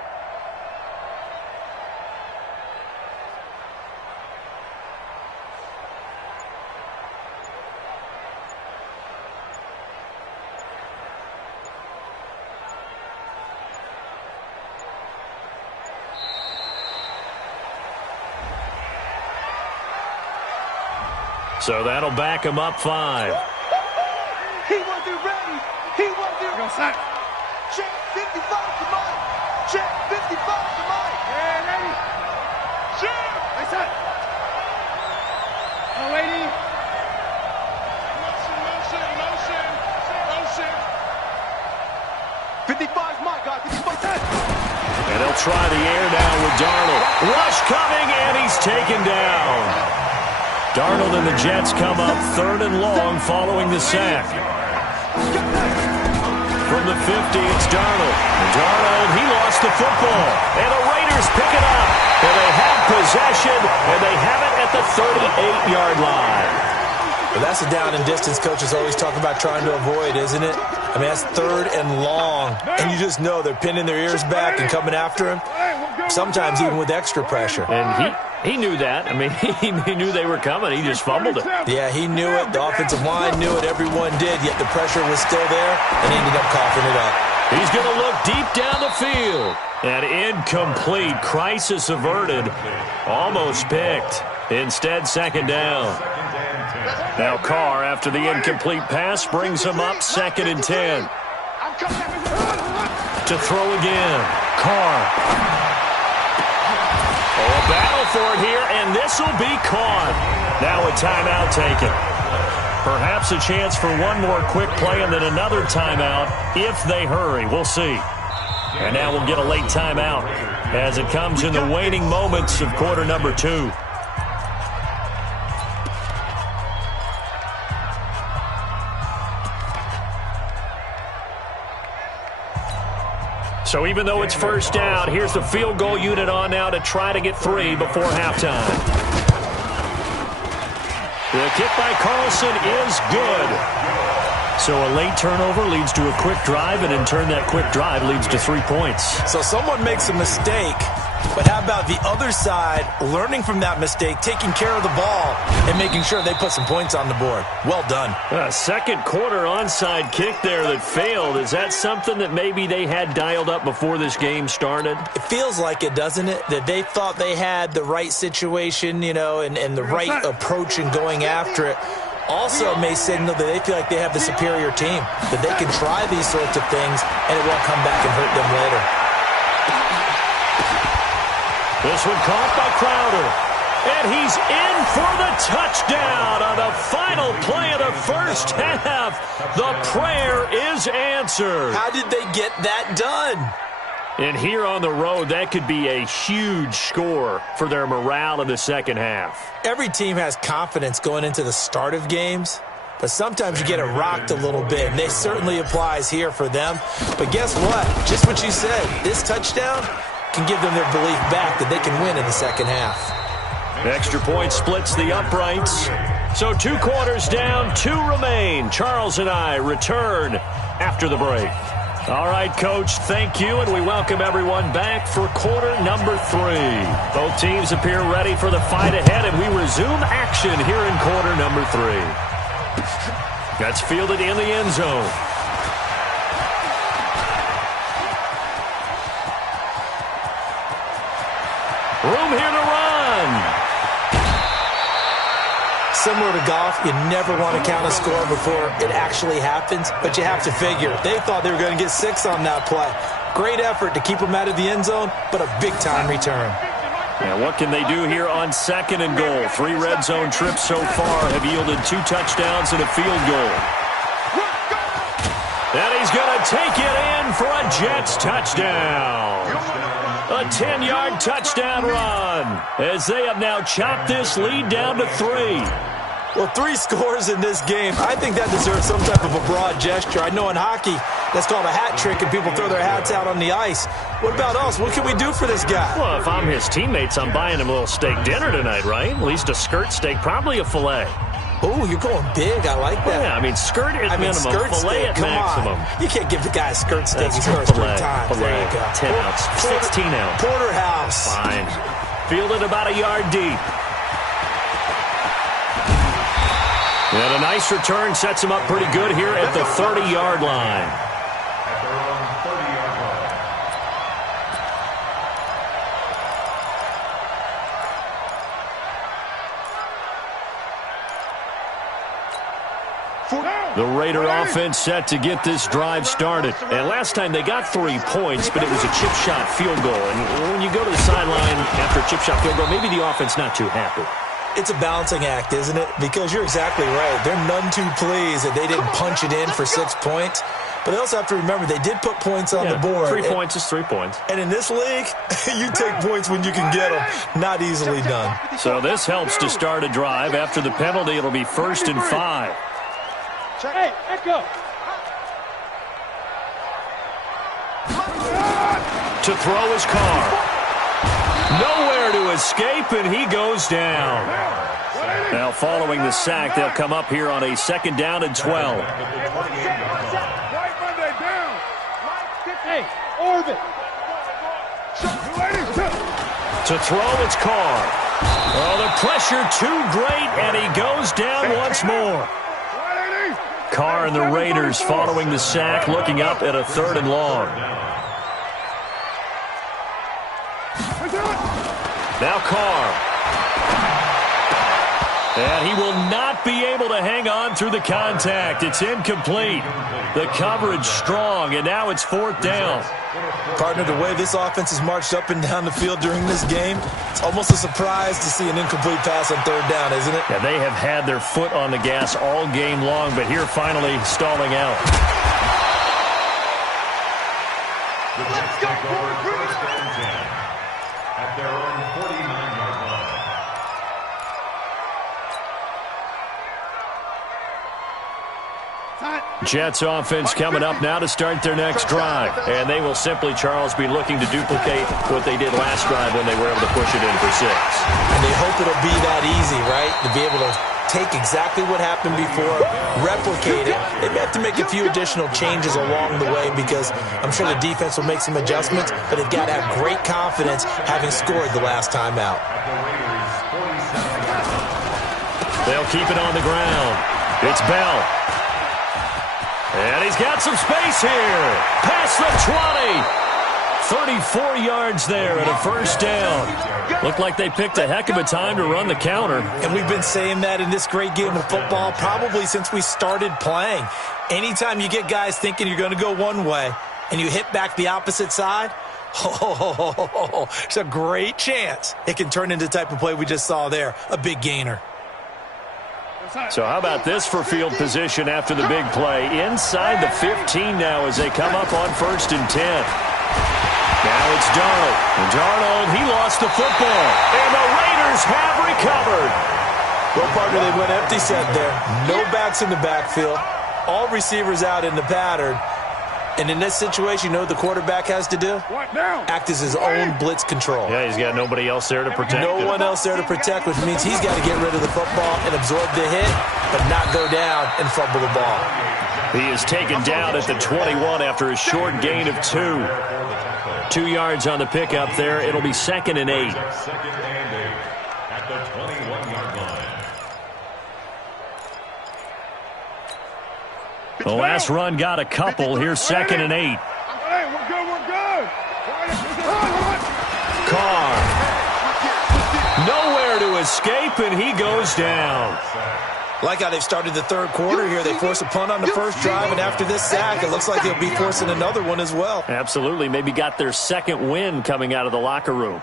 So that'll back him up 5. He wasn't ready. He wasn't ready. Check 55 to Mike. Check 55 to Mike. Yeah, ready. Check. That's it. Oh, lady. Motion. 55's Mike, guys. 55. And they'll try the air now with Darnold. Rush coming, and he's taken down. Darnold and the Jets come up 3rd and long following the sack. From the 50, it's Darnold. Darnold, he lost the football. And the Raiders pick it up. And they have possession, and they have it at the 38-yard line. Well, that's a down and distance coaches always talk about trying to avoid, isn't it? I mean, that's 3rd and long. And you just know they're pinning their ears back and coming after him, sometimes even with extra pressure. And he knew that. I mean, he knew they were coming. He just fumbled it. Yeah, he knew it. The offensive line knew it. Everyone did, yet the pressure was still there, and he ended up coughing it up. He's going to look deep down the field. And incomplete. Crisis averted. Almost picked. Instead, 2nd down. Now Carr, after the incomplete pass, brings him up 2nd and 10. To throw again. Carr. A battle for it here, and this will be caught. Now a timeout taken. Perhaps a chance for one more quick play and then another timeout if they hurry. We'll see. And now we'll get a late timeout as it comes in the waning moments of quarter number 2. So even though it's first down, here's the field goal unit on now to try to get 3 before halftime. The kick by Carlson is good. So a late turnover leads to a quick drive, and in turn that quick drive leads to 3 points. So someone makes a mistake, but how about the other side learning from that mistake, taking care of the ball, and making sure they put some points on the board? Well done. Second quarter onside kick there that failed. Is that something that maybe they had dialed up before this game started? It feels like it, doesn't it? That they thought they had the right situation, you know, and the right approach in going after it. Also may signal that they feel like they have the superior team, that they can try these sorts of things, and it won't come back and hurt them later. This one caught by Crowder. And he's in for the touchdown on the final play of the first half. The prayer is answered. How did they get that done? And here on the road, that could be a huge score for their morale in the second half. Every team has confidence going into the start of games, but sometimes you get it rocked a little bit, and this certainly applies here for them. But guess what? Just what you said, this touchdown can give them their belief back that they can win in the second half. Extra point splits the uprights. So 2 quarters down, 2 remain. Charles and I return after the break. All right, Coach, thank you, and we welcome everyone back for quarter number 3. Both teams appear ready for the fight ahead, and we resume action here in quarter number 3. That's fielded in the end zone. Room here to run. Similar to golf, you never want to count a score before it actually happens, but you have to figure. They thought they were going to get 6 on that play. Great effort to keep them out of the end zone, but a big-time return. And what can they do here on 2nd and goal? 3 red zone trips so far have yielded 2 touchdowns and a field goal. And he's going to take it in for a Jets touchdown. A 10-yard touchdown run as they have now chopped this lead down to 3. Well, 3 scores in this game. I think that deserves some type of a broad gesture. I know in hockey that's called a hat trick and people throw their hats out on the ice. What about us? What can we do for this guy? Well, if I'm his teammates, I'm buying him a little steak dinner tonight, right? At least a skirt steak, probably a filet. Oh, you're going big. I like that. Yeah, I mean, skirt at minimum, filet at maximum. You can't give the guy a skirt steak. He's first 3 times. There you go. 10 ounce, 16 ounce. Porterhouse. Fine. Fielded about a yard deep. And a nice return sets him up pretty good here at the 30-yard line. At their own 30-yard line. The Raider offense set to get this drive started. And last time they got 3 points, but it was a chip shot field goal. And when you go to the sideline after a chip shot field goal, maybe the offense not too happy. It's a balancing act, isn't it? Because you're exactly right. They're none too pleased that they didn't punch it in for 6 points. But they also have to remember they did put points on the board. 3 points is 3 points. And in this league, you take points when you can get them. Not easily done. So this helps to start a drive. After the penalty, it'll be 1st and 5. Hey, Echo. To throw his car. Nowhere to escape, and he goes down. Now, following the sack, they'll come up here on a 2nd down and 12. Hey, Orvin. To throw its car. Oh, the pressure too great, and he goes down once more. Carr and the Raiders following the sack, looking up at a 3rd and long. Now Carr. And he will not be able to hang on through the contact. It's incomplete. The coverage strong, and now it's 4th down. Partner, the way this offense has marched up and down the field during this game, it's almost a surprise to see an incomplete pass on 3rd down, isn't it? Yeah, they have had their foot on the gas all game long, but here finally stalling out. Let's go, First and 10 at their own 49-yard line. Jets offense coming up now to start their next drive. And they will simply, Charles, be looking to duplicate what they did last drive when they were able to push it in for 6. And they hope it'll be that easy, right? To be able to take exactly what happened before, replicate it. They may have to make a few additional changes along the way because I'm sure the defense will make some adjustments, but they've got to have great confidence having scored the last time out. They'll keep it on the ground. It's Bell. And he's got some space here. Past the 20. 34 yards there at a 1st down. Looked like they picked a heck of a time to run the counter. And we've been saying that in this great game of football probably since we started playing. Anytime you get guys thinking you're going to go one way and you hit back the opposite side, it's a great chance it can turn into the type of play we just saw there, a big gainer. So how about this for field position after the big play? Inside the 15 now as they come up on 1st and 10. Now it's Darnold. And Darnold, he lost the football. And the Raiders have recovered. Well, partner, they went empty set there. No backs in the backfield. All receivers out in the pattern. And in this situation, you know what the quarterback has to do? Act as his own blitz control. Yeah, he's got nobody else there to protect No one else there to protect, which means he's got to get rid of the football and absorb the hit, but not go down and fumble the ball. He is taken down at the 21 after a short gain of 2. 2 yards on the pickup there. It'll be 2nd and 8. 2nd and 8 at the 21-yard line. The last run got a couple. Here's 2nd and 8. Hey, we're good. Carr. Nowhere to escape, and he goes down. Like how they've started the 3rd quarter here. They force a punt on the first drive, and after this sack, it looks like they'll be forcing another one as well. Absolutely. Maybe got their 2nd win coming out of the locker room.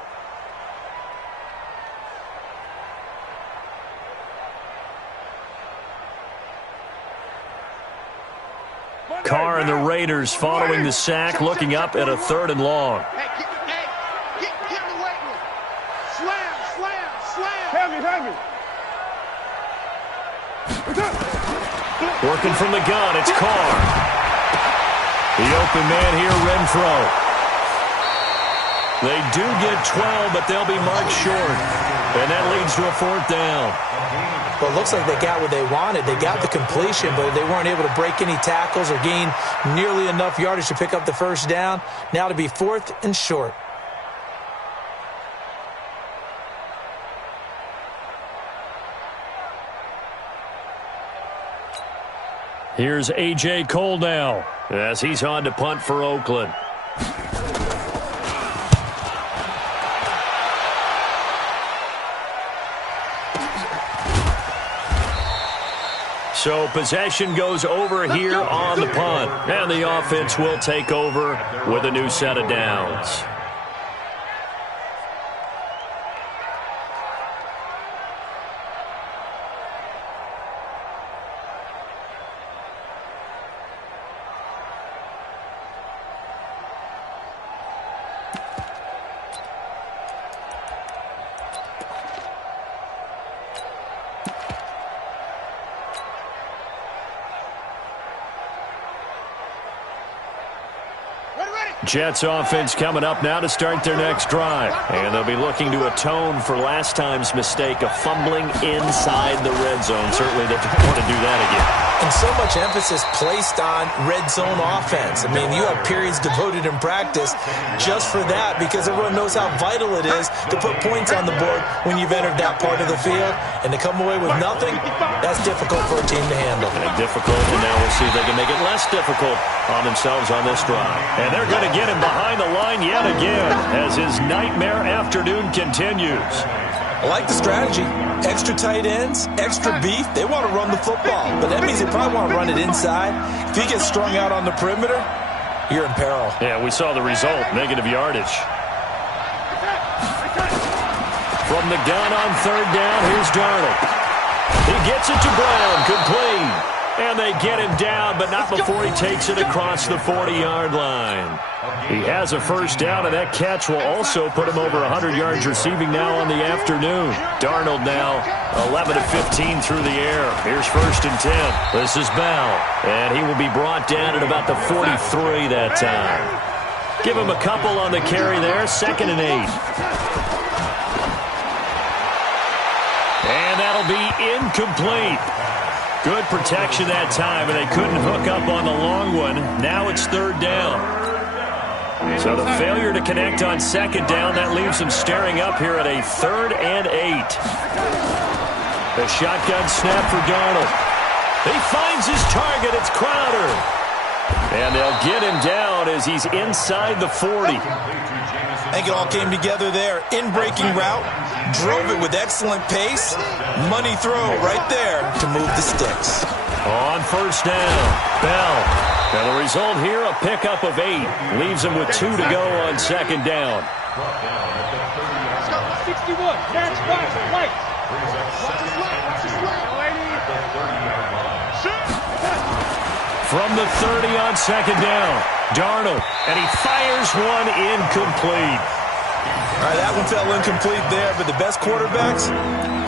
Carr and the Raiders following the sack, looking up at a 3rd and long. Hey, get in the weight room. Slam. Heavy. Working from the gun, it's Carr. The open man here, Renfro. They do get 12, but they'll be marked short. And that leads to a 4th down. Well, it looks like they got what they wanted. They got the completion, but they weren't able to break any tackles or gain nearly enough yardage to pick up the 1st down. Now to be 4th and short. Here's A.J. Cole now as he's on to punt for Oakland. So possession goes over here on the punt. And the offense will take over with a new set of downs. Jets offense coming up now to start their next drive. And they'll be looking to atone for last time's mistake of fumbling inside the red zone. Certainly they don't want to do that again. And so much emphasis placed on red zone offense. I mean, you have periods devoted in practice just for that because everyone knows how vital it is to put points on the board when you've entered that part of the field. And to come away with nothing, that's difficult for a team to handle. And difficult, and now we'll see if they can make it less difficult on themselves on this drive. And they're going to get him behind the line yet again as his nightmare afternoon continues. I like the strategy. Extra tight ends, extra beef. They want to run the football, but that means they probably want to run it inside. If he gets strung out on the perimeter, you're in peril. Yeah, we saw the result, negative yardage. From the gun on 3rd down, here's Darnold. He gets it to Brown, complete. And they get him down, but not before he takes it across the 40-yard line. He has a 1st down, and that catch will also put him over 100 yards receiving now on the afternoon. Darnold now 11 of 15 through the air. Here's 1st and 10. This is Bell, and he will be brought down at about the 43 that time. Give him a couple on the carry there, 2nd and 8. And that'll be incomplete. Good protection that time, and they couldn't hook up on the long one. Now it's 3rd down. So the failure to connect on 2nd down, that leaves them staring up here at a 3rd and 8. The shotgun snap for Darnold. He finds his target. It's Crowder. And they'll get him down as he's inside the 40. I think it all came together there. In-breaking route, drove it with excellent pace. Money throw right there to move the sticks. On 1st down, Bell. Now the result here, a pickup of 8. Leaves him with 2 to go on 2nd down. 61. Catch, watch, lights. From the 30 on 2nd down, Darnold, and he fires one incomplete. All right, that one fell incomplete there, but the best quarterbacks,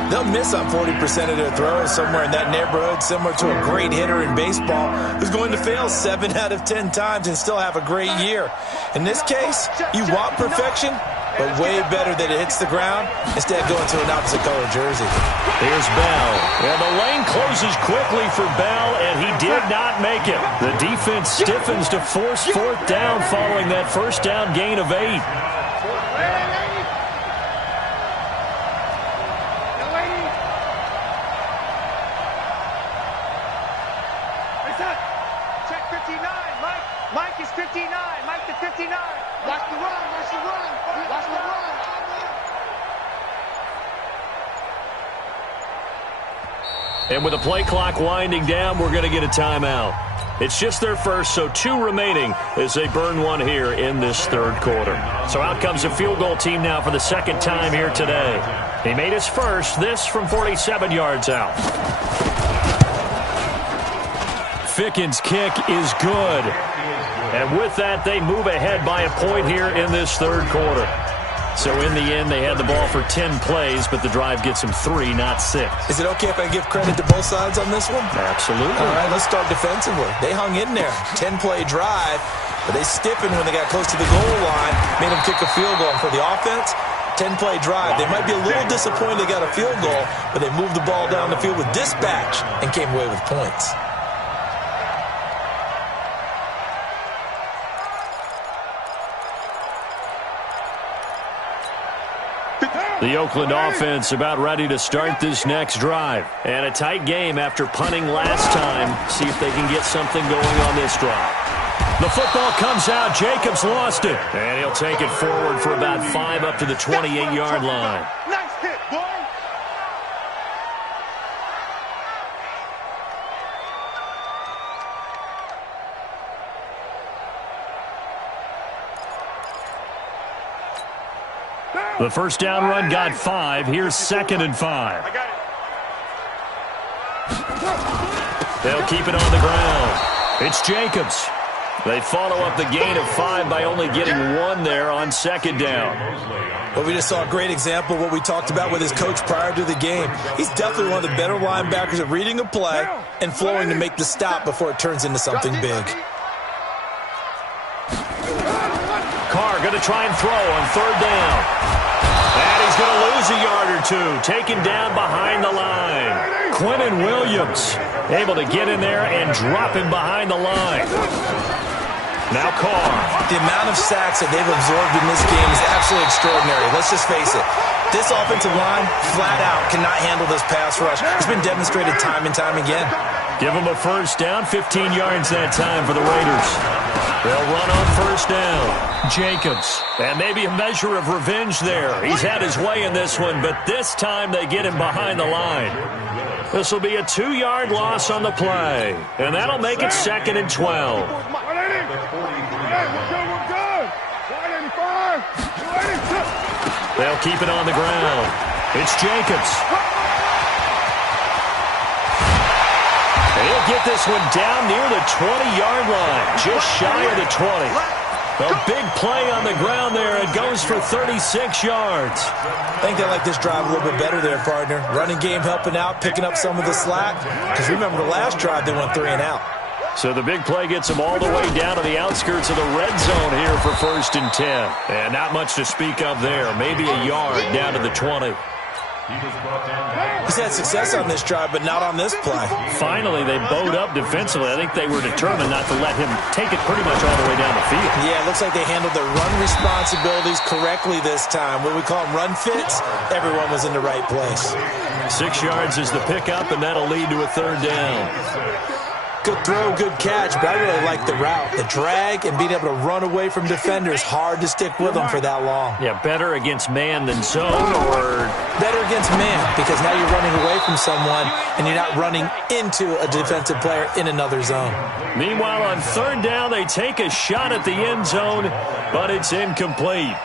they'll miss on 40% of their throws, somewhere in that neighborhood, similar to a great hitter in baseball who's going to fail 7 out of 10 times and still have a great year. In this case, you want perfection, but way better that it hits the ground instead of going to an opposite color jersey. Here's Bell. And the lane closes quickly for Bell, and he did not make it. The defense stiffens to force 4th down following that 1st down gain of 8. Mike is 59. Mike to 59. Watch the run. Watch the run. Watch the run. And with the play clock winding down, we're going to get a timeout. It's just their first, so 2 remaining as they burn one here in this 3rd quarter. So out comes a field goal team now for the 2nd time here today. He made his first, this from 47 yards out. Ficken's kick is good. And with that, they move ahead by a point here in this third quarter. So in the end, they had the ball for 10 plays, but the drive gets them 3, not 6. Is it okay if I give credit to both sides on this one? Absolutely. All right, let's start defensively. They hung in there. 10-play drive, but they stiffened when they got close to the goal line, made them kick a field goal. And for the offense, 10-play drive. They might be a little disappointed they got a field goal, but they moved the ball down the field with dispatch and came away with points. The Oakland offense about ready to start this next drive. And a tight game after punting last time. See if they can get something going on this drive. The football comes out. Jacobs lost it. And he'll take it forward for about 5 up to the 28-yard line. Nice hit, boy. The first down run got 5. Here's 2nd and 5. I got it. They'll keep it on the ground. It's Jacobs. They follow up the gain of 5 by only getting 1 there on 2nd down. Well, we just saw a great example of what we talked about with his coach prior to the game. He's definitely one of the better linebackers at reading a play and flowing to make the stop before it turns into something big. Carr going to try and throw on 3rd down. And he's going to lose a yard or 2, taken down behind the line. Quinnen Williams able to get in there and drop him behind the line. Now Carr. The amount of sacks that they've absorbed in this game is absolutely extraordinary. Let's just face it. This offensive line, flat out, cannot handle this pass rush. It's been demonstrated time and time again. Give them a first down, 15 yards that time for the Raiders. They'll run on first down. Jacobs. And maybe a measure of revenge there. He's had his way in this one, but this time they get him behind the line. This will be a 2-yard loss on the play. And that'll make it 2nd and 12. They'll keep it on the ground. It's Jacobs. He'll get this one down near the 20-yard line, just shy of the 20. A big play on the ground there. It goes for 36 yards. I think they like this drive a little bit better there, partner. Running game helping out, picking up some of the slack. Because remember, the last drive they went 3 and out. So the big play gets them all the way down to the outskirts of the red zone here for 1st and 10. And not much to speak of there. Maybe a yard down to the 20. He's had success on this drive, but not on this play. Finally, they bowed up defensively. I think they were determined not to let him take it pretty much all the way down the field. Yeah, it looks like they handled their run responsibilities correctly this time. What we call them run fits, everyone was in the right place. 6 yards is the pickup, and that'll lead to a 3rd down. Good throw, good catch, but I really like the route. The drag and being able to run away from defenders, hard to stick with them for that long. Yeah, better against man than zone, or better against man, because now you're running away from someone and you're not running into a defensive player in another zone. Meanwhile, on 3rd down, they take a shot at the end zone, but it's incomplete.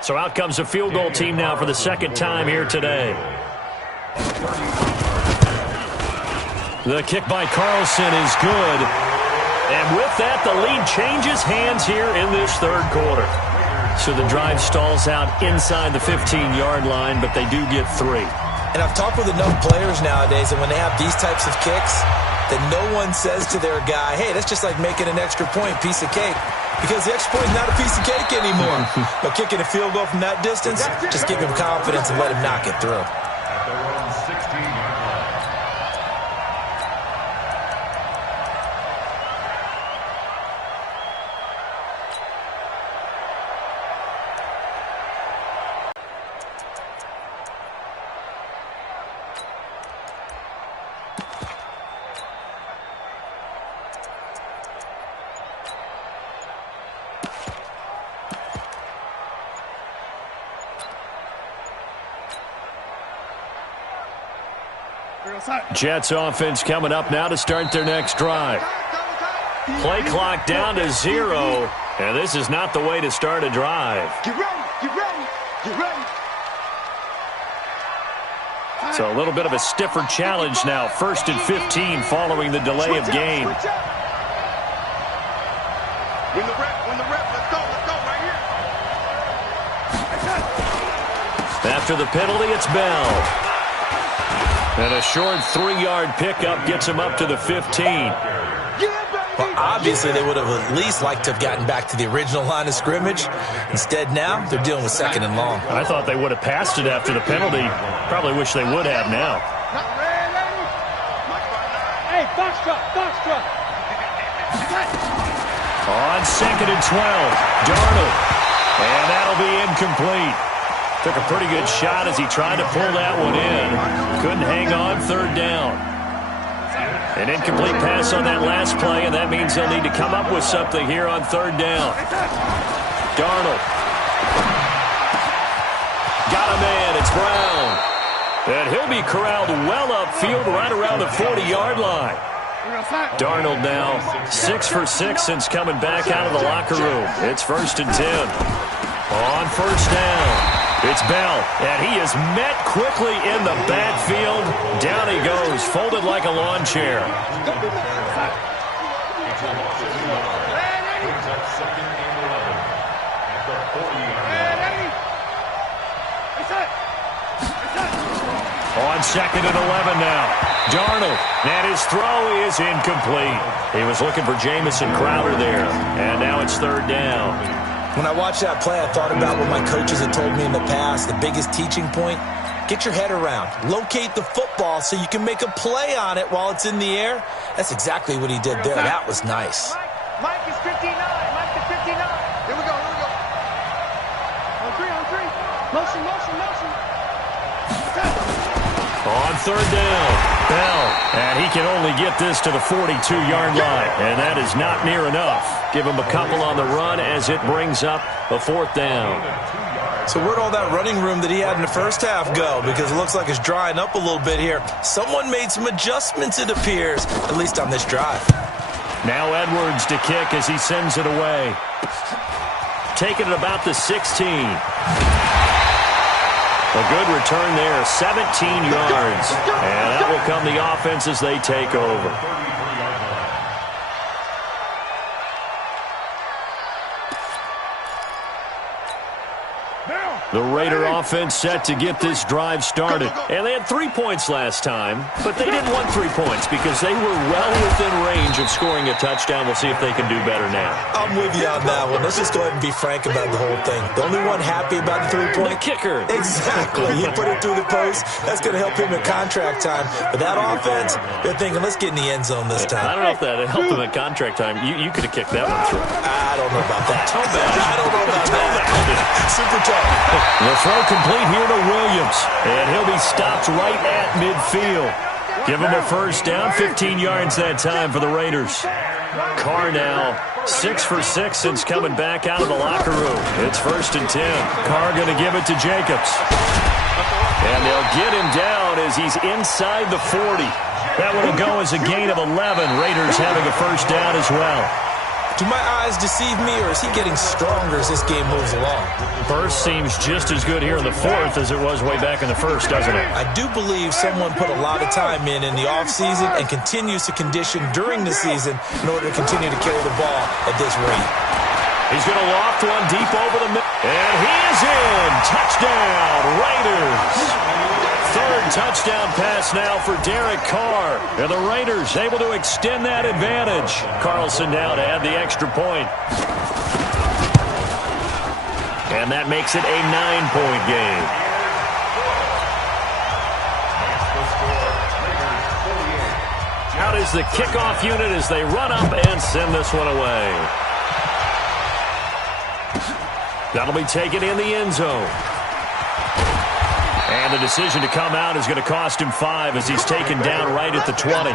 So out comes the field goal team now for the 2nd time here today. The kick by Carlson is good. And with that, the lead changes hands here in this 3rd quarter. So the drive stalls out inside the 15-yard line, but they do get 3. And I've talked with enough players nowadays that when they have these types of kicks, that no one says to their guy, hey, that's just like making an extra point, piece of cake. Because the extra point is not a piece of cake anymore. But kicking a field goal from that distance, just give him confidence and let him knock it through. Jets offense coming up now to start their next drive. Play clock down to 0, and this is not the way to start a drive. Get ready, get ready, get ready. So a little bit of a stiffer challenge now. 1st and 15 following the delay of game. Win the rep, let's go right here. After the penalty, it's Bell. And a short 3-yard pickup gets him up to the 15. Well, obviously, they would have at least liked to have gotten back to the original line of scrimmage. Instead, now, they're dealing with 2nd and long. I thought they would have passed it after the penalty. Probably wish they would have now. Hey, box truck. On 2nd and 12, Darnold. And that'll be incomplete. Took a pretty good shot as he tried to pull that one in. Couldn't hang on 3rd down. An incomplete pass on that last play, and that means they'll need to come up with something here on 3rd down. Darnold. Got a man. It's Brown. And he'll be corralled well upfield right around the 40-yard line. Darnold now 6 for 6 since coming back out of the locker room. It's 1st and 10. On 1st down. It's Bell, and he is met quickly in the backfield. Down he goes, folded like a lawn chair. On 2nd and 11 now. Darnold, and his throw is incomplete. He was looking for Jamison Crowder there, and now it's 3rd down. When I watched that play, I thought about what my coaches had told me in the past. The biggest teaching point, get your head around. Locate the football so you can make a play on it while it's in the air. That's exactly what he did there. That was nice. Mike is 59. Mike is 59. Here we go. On 3. Motion. On 3rd down, Bell, and he can only get this to the 42-yard line, and that is not near enough. Give him a couple on the run as it brings up a 4th down. So where'd all that running room that he had in the first half go? Because it looks like it's drying up a little bit here. Someone made some adjustments, it appears, at least on this drive. Now Edwards to kick as he sends it away. Taking it about the 16. A good return there, 17 yards. And that will come the offense as they take over. The Raider offense set to get this drive started. And they had 3 points last time, but they didn't want 3 points because they were well within range of scoring a touchdown. We'll see if they can do better now. I'm with you on that one. Let's just go ahead and be frank about the whole thing. The only one happy about the 3-point? The kicker. Exactly. He put it through the post. That's going to help him in contract time. But that offense, they're thinking, let's get in the end zone this time. I don't know if that helped him at contract time. You could have kicked that one through. I don't know about that. I don't know about that. Super tough. The throw complete here to Williams, and he'll be stopped right at midfield. Give him a 1st down, 15 yards that time for the Raiders. Carr now 6 for 6 since coming back out of the locker room. It's 1st and 10. Carr going to give it to Jacobs. And they'll get him down as he's inside the 40. That one will go as a gain of 11. Raiders having a 1st down as well. Do my eyes deceive me, or is he getting stronger as this game moves along? Burst seems just as good here in the 4th as it was way back in the 1st, doesn't it? I do believe someone put a lot of time in the offseason and continues to condition during the season in order to continue to carry the ball at this rate. He's going to loft one deep over the middle. And he is in. Touchdown, Raiders. 3rd touchdown pass now for Derek Carr. And the Raiders able to extend that advantage. Carlson now to add the extra point. And that makes it a 9-point game. Out is the kickoff unit as they run up and send this one away. That'll be taken in the end zone. And the decision to come out is going to cost him 5 as he's taken down right at the 20.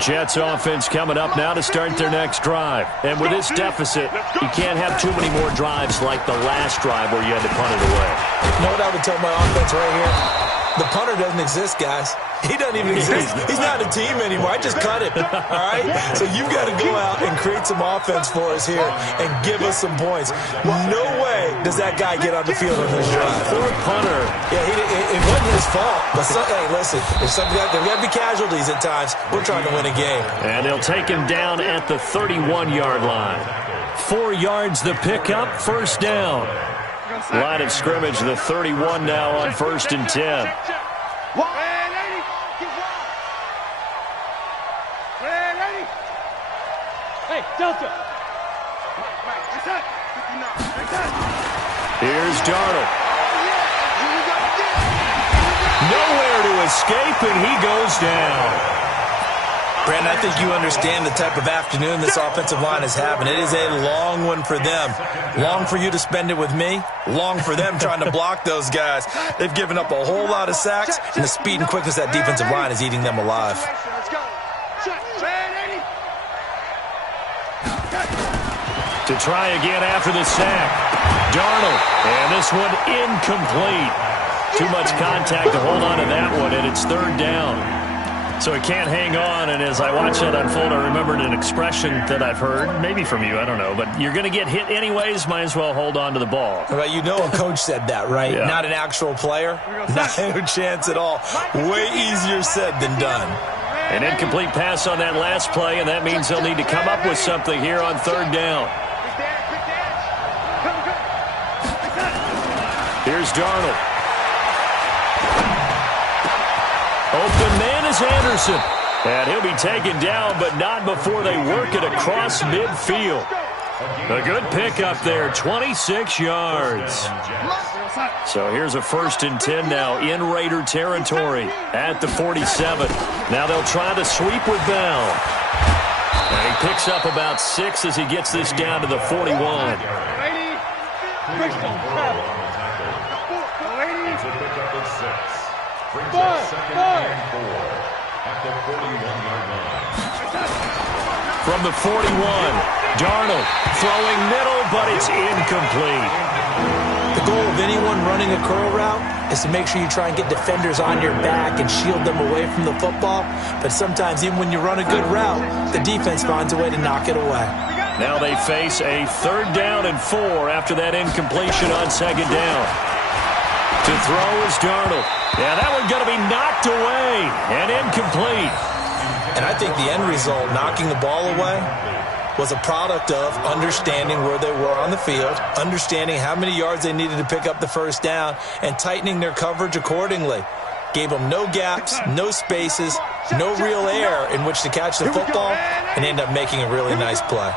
Jets offense coming up now to start their next drive. And with this deficit, you can't have too many more drives like the last drive where you had to punt it away. You know what I would tell my offense right here? The punter doesn't exist, guys. He doesn't even exist. He's not a team anymore. I just cut him, all right? So you've got to go out and create some offense for us here and give us some points. No way does that guy get on the field on this drive. Poor punter. Yeah, it wasn't his fault. But, hey, listen, there's got to be casualties at times. We're trying to win a game. And they'll take him down at the 31-yard line. 4 yards the pickup, first down. Line of scrimmage, the 31 now on 1st and 10. Hey, Delta. Here's Darnold. Nowhere to escape, and he goes down. Brandon, I think you understand the type of afternoon this offensive line is having. It is a long one for them. Long for you to spend it with me. Long for them trying to block those guys. They've given up a whole lot of sacks, and the speed and quickness of that defensive line is eating them alive. To try again after the sack. Darnold. And this one incomplete. Too much contact to hold on to that one, and it's 3rd down. So he can't hang on, and as I watched that unfold, I remembered an expression that I've heard, maybe from you, I don't know, but you're going to get hit anyways, might as well hold on to the ball. Right, you know a coach said that, right? Yeah. Not an actual player. No chance at all. Way easier said than done. An incomplete pass on that last play, and that means they'll need to come up with something here on 3rd down. Here's Darnold. Open man is Anderson. And he'll be taken down, but not before they work it across midfield. A good pickup there, 26 yards. So here's a 1st and 10 now in Raider territory at the 47. Now they'll try to sweep with Bell. And he picks up about 6 as he gets this down to the 41. It's a pickup of 6. Brings up 2nd and 4 at the 41-yard line. From the 41, Darnold throwing middle, but it's incomplete. The goal of anyone running a curl route is to make sure you try and get defenders on your back and shield them away from the football. But sometimes even when you run a good route, the defense finds a way to knock it away. Now they face a 3rd down and 4 after that incompletion on 2nd down. To throw is Darnold. Yeah, that one's going to be knocked away and incomplete. And I think the end result, knocking the ball away, was a product of understanding where they were on the field, understanding how many yards they needed to pick up the 1st down, and tightening their coverage accordingly. Gave them no gaps, no spaces, no real air in which to catch the football, and ended up making a really nice play.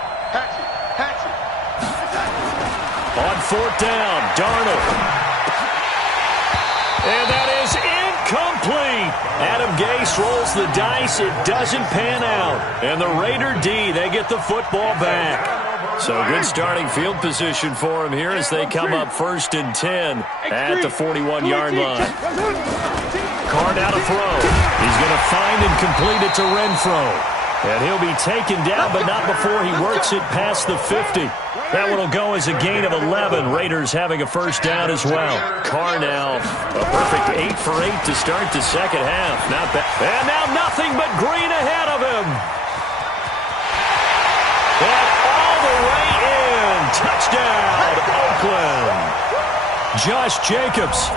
On 4th down, Darnold. And that is incomplete. Adam Gase rolls the dice. It doesn't pan out. And the Raider D, they get the football back. So good starting field position for him here as they come up 1st and 10 at the 41-yard line. Carr now to throw. He's going to find and complete it to Renfro. And he'll be taken down, but not before he works it past the 50. That one will go as a gain of 11. Raiders having a 1st down as well. Carr now a perfect 8 for 8 to start the 2nd half. Not bad. And now nothing but green ahead of him. And all the way in. Touchdown, Oakland. Josh Jacobs,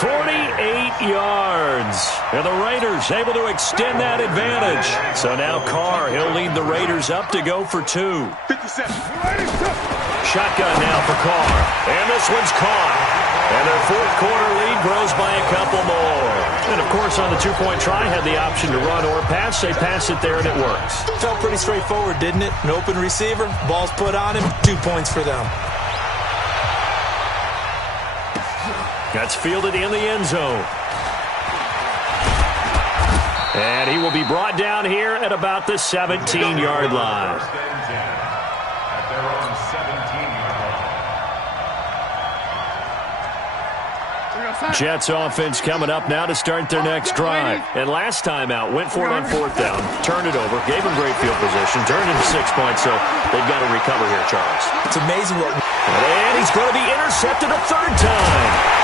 48 yards. And the Raiders able to extend that advantage. So now Carr, he'll lead the Raiders up to go for 2. 57. Shotgun now for Carr. And this one's caught. And their 4th quarter lead grows by a couple more. And, of course, on the 2-point try, had the option to run or pass. They pass it there, and it works. Felt pretty straightforward, didn't it? An open receiver, ball's put on him, 2 points for them. That's fielded in the end zone. And he will be brought down here at about the 17-yard line. At their own 17-yard line. Jets offense coming up now to start their next drive. And last time out, went for it on 4th down, turned it over, gave them great field position, turned into 6 points, so they've got to recover here, Charles. It's amazing what... And he's going to be intercepted a 3rd time.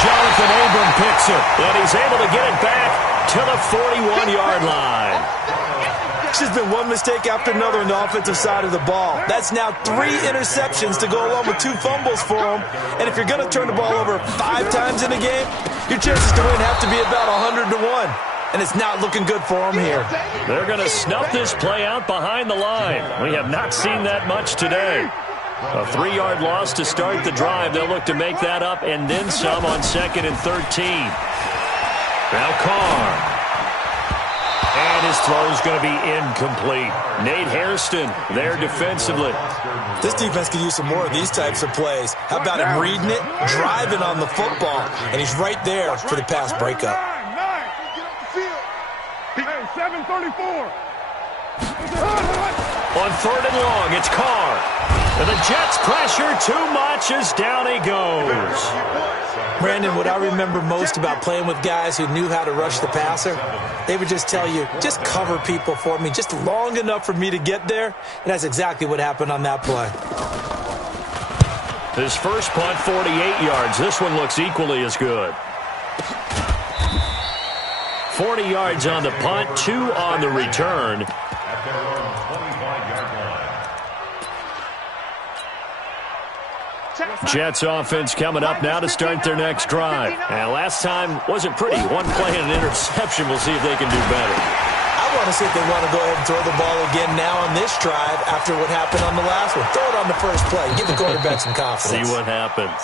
Jonathan Abram picks it, and he's able to get it back to the 41-yard line. It's just been one mistake after another on the offensive side of the ball. That's now 3 interceptions to go along with 2 fumbles for him. And if you're going to turn the ball over 5 times in a game, your chances to win have to be about 100 to 1. And it's not looking good for him here. They're going to snuff this play out behind the line. We have not seen that much today. A 3-yard loss to start the drive. They'll look to make that up and then some on 2nd and 13. Now Carr. And his throw is going to be incomplete. Nate Hairston there defensively. This defense could use some more of these types of plays. How about him reading it, driving on the football, and he's right there for the pass breakup. Hey, 734. On 3rd and long, it's Carr. And the Jets pressure too much as down he goes. Brandon, what I remember most about playing with guys who knew how to rush the passer, they would just tell you, just cover people for me, just long enough for me to get there. And that's exactly what happened on that play. His first punt, 48 yards. This one looks equally as good. 40 yards on the punt, 2 on the return. Jets offense coming up now to start their next drive. And last time wasn't pretty. One play and an interception. We'll see if they can do better. I want to see if they want to go ahead and throw the ball again now on this drive after what happened on the last one. Throw it on the first play. Give the quarterback some confidence. See what happens.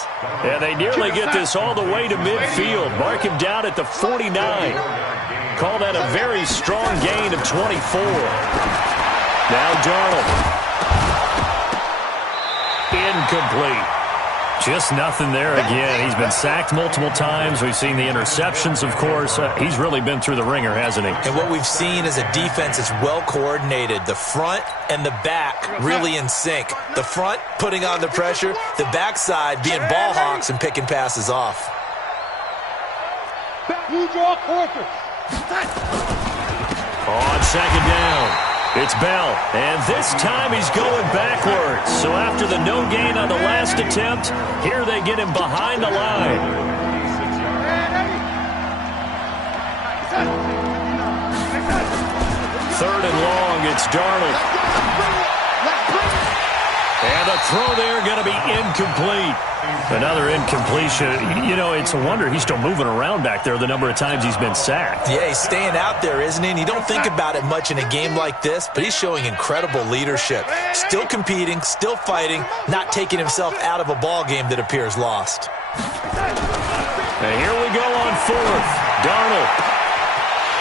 Yeah, they nearly get this all the way to midfield. Mark him down at the 49. Call that a very strong gain of 24. Now Darnold. Incomplete. Just nothing there again. He's been sacked multiple times. We've seen the interceptions, of course. He's really been through the ringer, hasn't he? And what we've seen is a defense that's well coordinated. The front and the back really in sync. The front putting on the pressure. The backside being ball hawks and picking passes off. On 2nd down. It's Bell, and this time he's going backwards. So after the no gain on the last attempt, here they get him behind the line. 3rd and long, it's Darnold. And the throw there going to be incomplete. Another incompletion. You know, it's a wonder he's still moving around back there the number of times he's been sacked. Yeah, he's staying out there, isn't he? And you don't think about it much in a game like this, but he's showing incredible leadership. Still competing, still fighting, not taking himself out of a ball game that appears lost. And here we go on 4th. Darnold.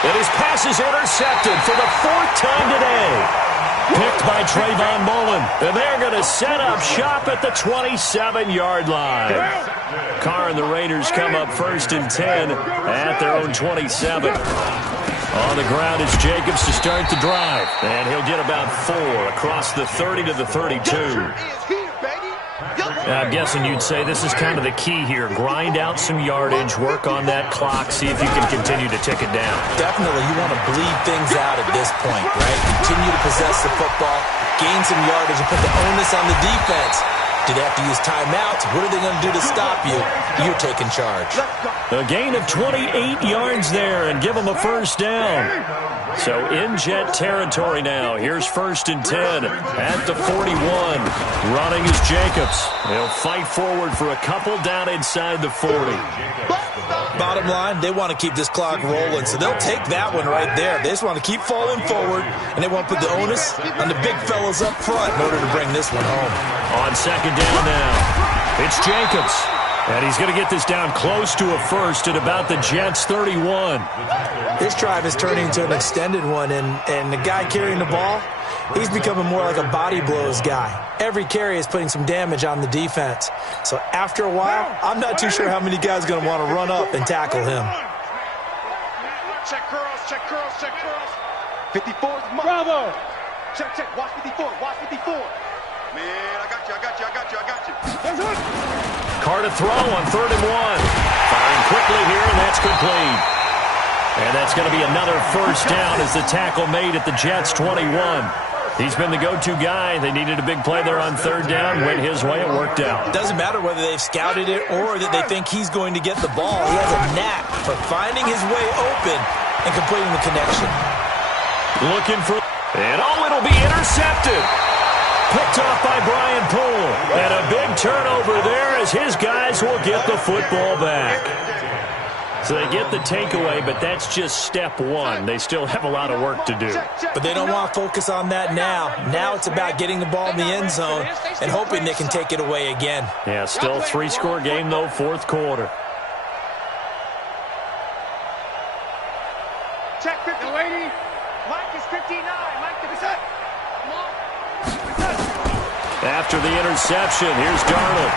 And his pass is intercepted for the 4th time today. Picked by Trayvon Mullen. And they're going to set up shop at the 27-yard line. Carr and the Raiders come up 1st and 10 at their own 27. On the ground is Jacobs to start the drive. And he'll get about 4 across the 30 to the 32. I'm guessing you'd say this is kind of the key here. Grind out some yardage, work on that clock, see if you can continue to tick it down. Definitely, you want to bleed things out at this point, right? Continue to possess the football, gain some yardage, and put the onus on the defense. Do they have to use timeouts? What are they going to do to stop you? You're taking charge. A gain of 28 yards there and give them a 1st down. So in Jet territory now. Here's 1st and 10 at the 41. Running is Jacobs. They'll fight forward for a couple down inside the 40. Bottom line, they want to keep this clock rolling, so they'll take that one right there. They just want to keep falling forward, and they want to put the onus on the big fellas up front in order to bring this one home. On 2nd down now, it's Jacobs. And he's going to get this down close to a 1st at about the Jets' 31. This drive is turning into an extended one, and the guy carrying the ball, he's becoming more like a body blows guy. Every carry is putting some damage on the defense. So after a while, I'm not too sure how many guys are going to want to run up and tackle him. Check curls, check curls, check curls. 54's Bravo. Check, check. Watch 54, watch 54. Man, I got you, I got you, I got you, I got you. Carr to throw on 3rd and 1. Firing quickly here, and that's complete. And that's going to be another 1st down as the tackle made at the Jets' 21. He's been the go-to guy. They needed a big play there on third down. Went his way. It worked out. Doesn't matter whether they've scouted it or that they think he's going to get the ball. He has a knack for finding his way open and completing the connection. Looking for... And it'll be intercepted. Picked off by Brian Poole. And a big turnover there as his guys will get the football back. So they get the takeaway, but that's just step one. They still have a lot of work to do. But they don't want to focus on that now. Now it's about getting the ball in the end zone and hoping they can take it away again. Yeah, still 3-score game, though, fourth quarter. Check 50. Lady. Mike is 59. Mike is set. After the interception, here's Darnold.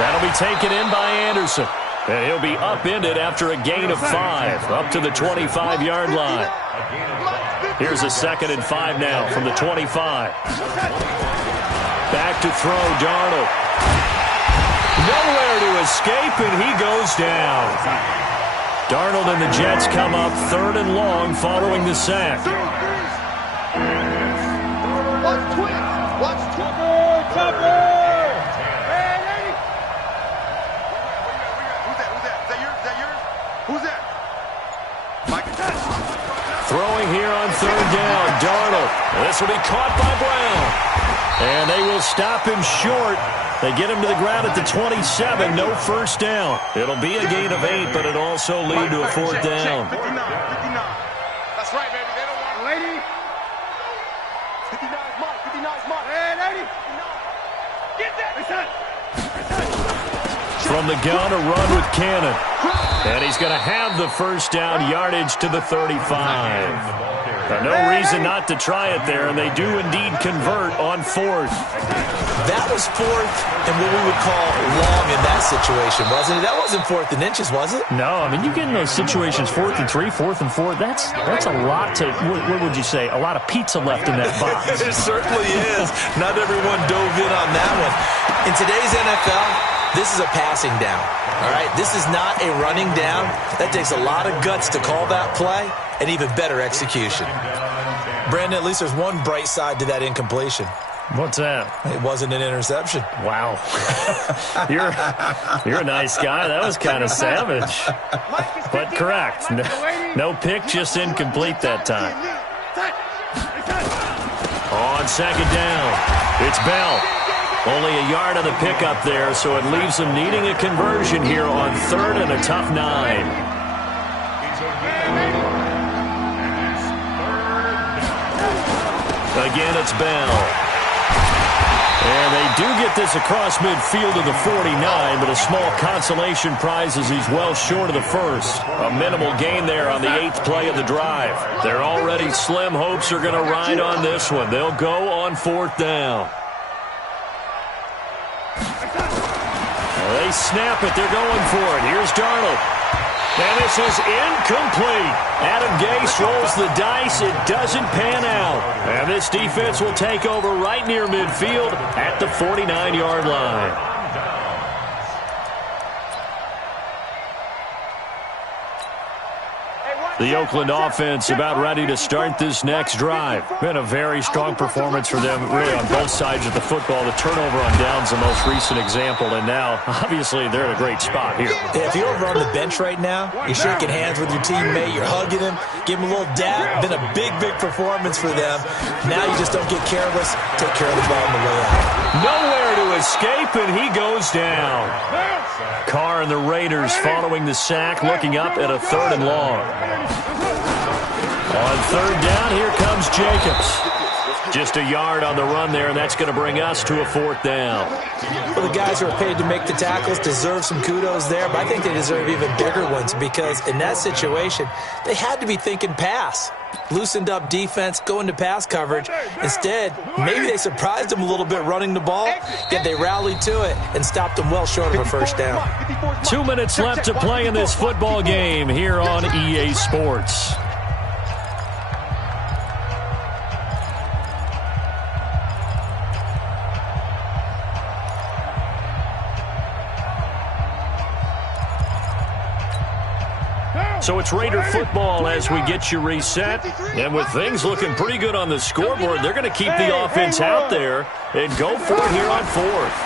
That'll be taken in by Anderson. And he'll be upended after a gain of 5, up to the 25-yard line. Here's a 2nd and 5 now from the 25. Back to throw, Darnold. Nowhere to escape, and he goes down. Darnold and the Jets come up 3rd and long following the sack. Watch twins. Watch twins. Throwing here on 3rd down, Darnold. This will be caught by Brown. And they will stop him short. They get him to the ground at the 27, no first down. It'll be a gain of 8, but it'll also lead to a 4th down. 59. That's right, baby. They don't want Lady. 59 is Mike. 59 is Mike. And 80. Get that. From the gun, a run with Cannon. And he's going to have the first down, yardage to the 35. No reason not to try it there, and they do indeed convert on 4th. That was 4th and what we would call long in that situation, wasn't it? That wasn't 4th and inches, was it? No, I mean, you get in those situations, 4th and 3, 4th and 4, that's a lot to, what would you say, a lot of pizza left in that box. It certainly is. Not everyone dove in on that one. In today's NFL, this is a passing down, all right? This is not a running down. That takes a lot of guts to call that play and even better execution. Brandon, at least there's one bright side to that incompletion. What's that? It wasn't an interception. Wow. You're a nice guy. That was kind of savage. But correct. No pick, just incomplete that time. On 2nd down, it's Bell. Only a yard on the pickup there, so it leaves them needing a conversion here on 3rd and a tough 9. Again, it's Bell. And they do get this across midfield to the 49, but a small consolation prize as he's well short of the first. A minimal gain there on the 8th play of the drive. Their already slim hopes are going to ride on this one. They'll go on 4th down. They snap it. They're going for it. Here's Darnold. And this is incomplete. Adam Gase rolls the dice. It doesn't pan out. And this defense will take over right near midfield at the 49-yard line. The Oakland offense about ready to start this next drive. Been a very strong performance for them, really, on both sides of the football. The turnover on downs the most recent example, and now, obviously, they're in a great spot here. Yeah, if you're over on the bench right now, you're shaking hands with your teammate, you're hugging him, give him a little dap. Been a big, big performance for them. Now you just don't get careless. Take care of the ball on the way out. Nowhere to escape, and he goes down. Carr and the Raiders following the sack, looking up at a 3rd and long. On 3rd down, here comes Jacobs. Just a yard on the run there, and that's going to bring us to a 4th down. Well, the guys who are paid to make the tackles deserve some kudos there, but I think they deserve even bigger ones because in that situation, they had to be thinking pass. Loosened up defense, going to pass coverage. Instead, maybe they surprised them a little bit running the ball, yet they rallied to it and stopped them well short of a first down. 2 minutes left to play in this football game here on EA Sports. So it's Raider football as we get you reset. And with things looking pretty good on the scoreboard, they're going to keep the offense out there and go for it here on fourth.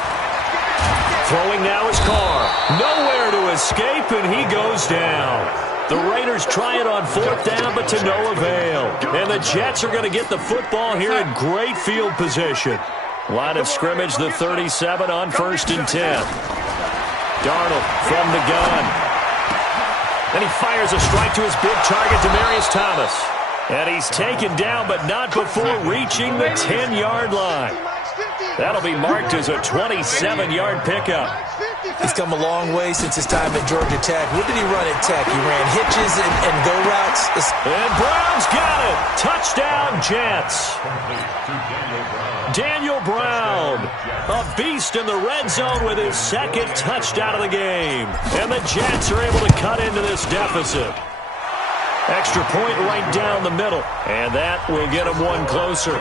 Throwing now is Carr. Nowhere to escape, and he goes down. The Raiders try it on fourth down, but to no avail. And the Jets are going to get the football here in great field position. Line of scrimmage, the 37 on 1st and 10. Darnold from the gun. Then he fires a strike to his big target, Demaryius Thomas. And he's taken down, but not before reaching the 10-yard line. That'll be marked as a 27-yard pickup. He's come a long way since his time at Georgia Tech. What did he run at Tech? He ran hitches and go routes. And Brown's got it. Touchdown, Jets. Daniel Brown, a beast in the red zone with his second touchdown of the game. And the Jets are able to cut into this deficit. Extra point right down the middle. And that will get them one closer.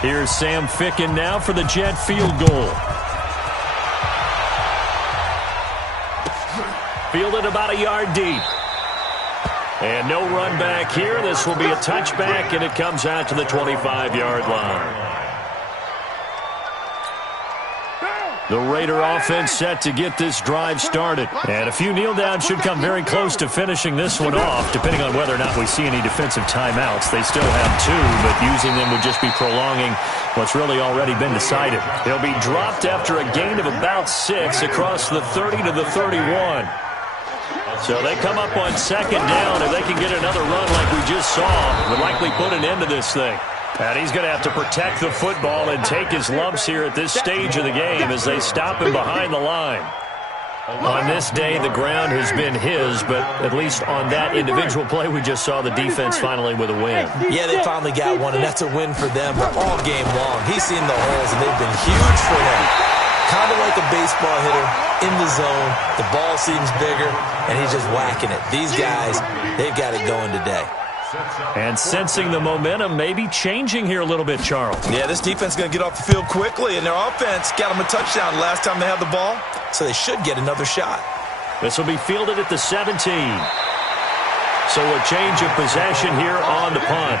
Here's Sam Ficken now for the Jet field goal. Fielded about a yard deep. And no run back here. This will be a touchback, and it comes out to the 25-yard line. The Raider offense set to get this drive started. And a few kneel downs should come very close to finishing this one off, depending on whether or not we see any defensive timeouts. They still have 2, but using them would just be prolonging what's really already been decided. They'll be dropped after a gain of about 6 across the 30 to the 31. So they come up on 2nd down. If they can get another run like we just saw, would likely put an end to this thing. And he's going to have to protect the football and take his lumps here at this stage of the game as they stop him behind the line. On this day, the ground has been his, but at least on that individual play, we just saw the defense finally with a win. Yeah, they finally got one, and that's a win for them. But all game long, he's seen the holes, and they've been huge for him. Kind of like a baseball hitter in the zone. The ball seems bigger, and he's just whacking it. These guys, they've got it going today. And sensing the momentum maybe changing here a little bit, Charles. Yeah, this defense is going to get off the field quickly, and their offense got them a touchdown last time they had the ball, so they should get another shot. This will be fielded at the 17. So a change of possession here on the punt.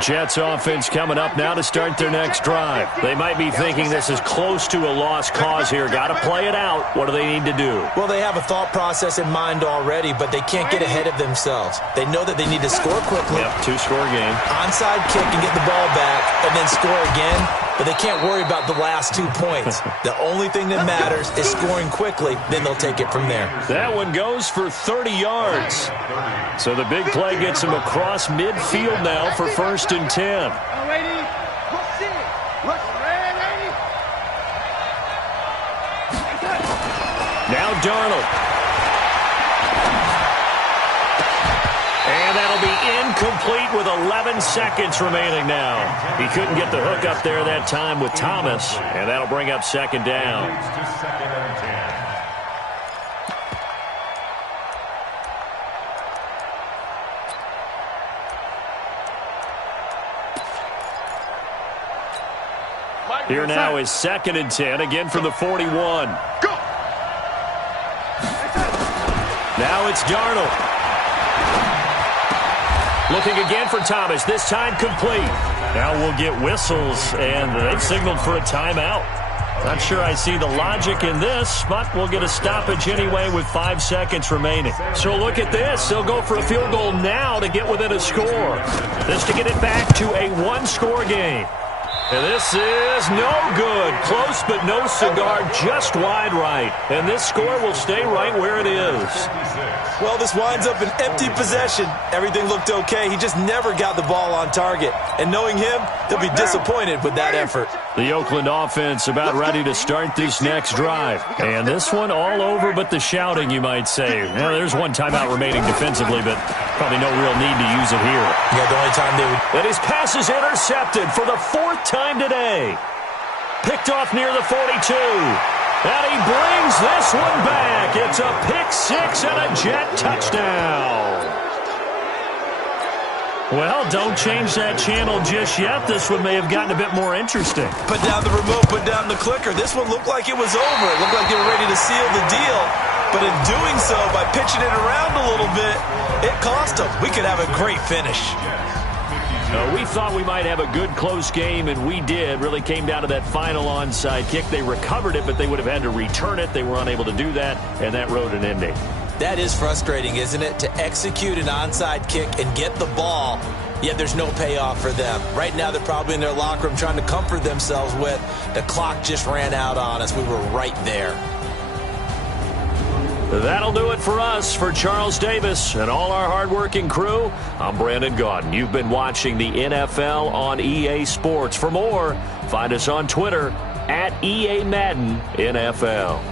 Jets offense coming up now to start their next drive. They might be thinking this is close to a lost cause here. Got to play it out. What do they need to do? Well, they have a thought process in mind already, but they can't get ahead of themselves. They know that they need to score quickly. Yep, 2-score game. Onside kick and get the ball back, and then score again. But they can't worry about the last 2 points. The only thing that matters is scoring quickly. Then they'll take it from there. That one goes for 30 yards. So the big play gets him across midfield now for 1st and 10. Now Darnold. And that'll be incomplete with 11 seconds remaining now. He couldn't get the hook up there that time with Thomas, and that'll bring up 2nd down. Here now is 2nd and 10, again from the 41. Go! Now it's Darnold. Looking again for Thomas, this time complete. Now we'll get whistles, and they've signaled for a timeout. Not sure I see the logic in this, but we'll get a stoppage anyway with 5 seconds remaining. So look at this. They'll go for a field goal now to get within a score. This to get it back to a 1-score game. And this is no good. Close but no cigar, just wide right. And this score will stay right where it is. Well, this winds up an empty possession. Everything looked okay. He just never got the ball on target. And knowing him, he'll be disappointed with that effort. The Oakland offense about ready to start this next drive. And this one all over but the shouting, you might say. Now, there's one timeout remaining defensively, but probably no real need to use it here. Yeah, the only time they would... And his pass is intercepted for the 4th time today. Picked off near the 42. And he brings this one back. It's a pick 6 and a Jet touchdown. Well, don't change that channel just yet. This one may have gotten a bit more interesting. Put down the remote, put down the clicker. This one looked like it was over. It looked like they were ready to seal the deal. But in doing so, by pitching it around a little bit, it cost them. We could have a great finish. We thought we might have a good close game, and we did. Really came down to that final onside kick. They recovered it, but they would have had to return it. They were unable to do that, and that wrote an ending. That is frustrating, isn't it? To execute an onside kick and get the ball, yet there's no payoff for them. Right now, they're probably in their locker room trying to comfort themselves with, the clock just ran out on us. We were right there. That'll do it for us. For Charles Davis and all our hardworking crew, I'm Brandon Gaudin. You've been watching the NFL on EA Sports. For more, find us on Twitter at EA Madden NFL.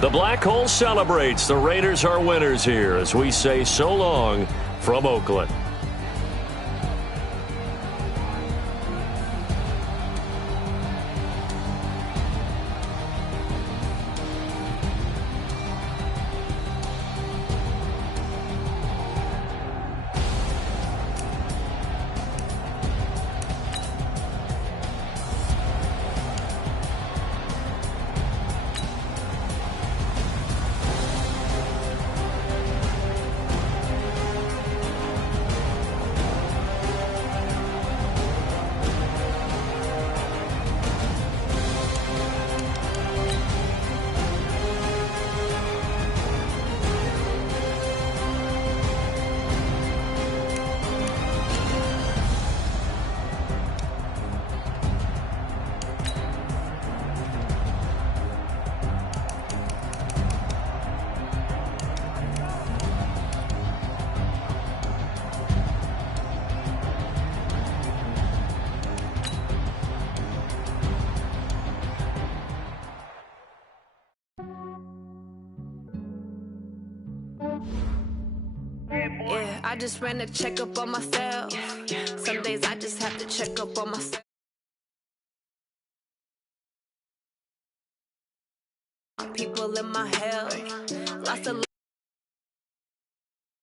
The Black Hole celebrates. The Raiders are winners here as we say so long from Oakland. Yeah, I just ran a checkup on myself. Some days I just have to check up on myself. People in my health. Lost a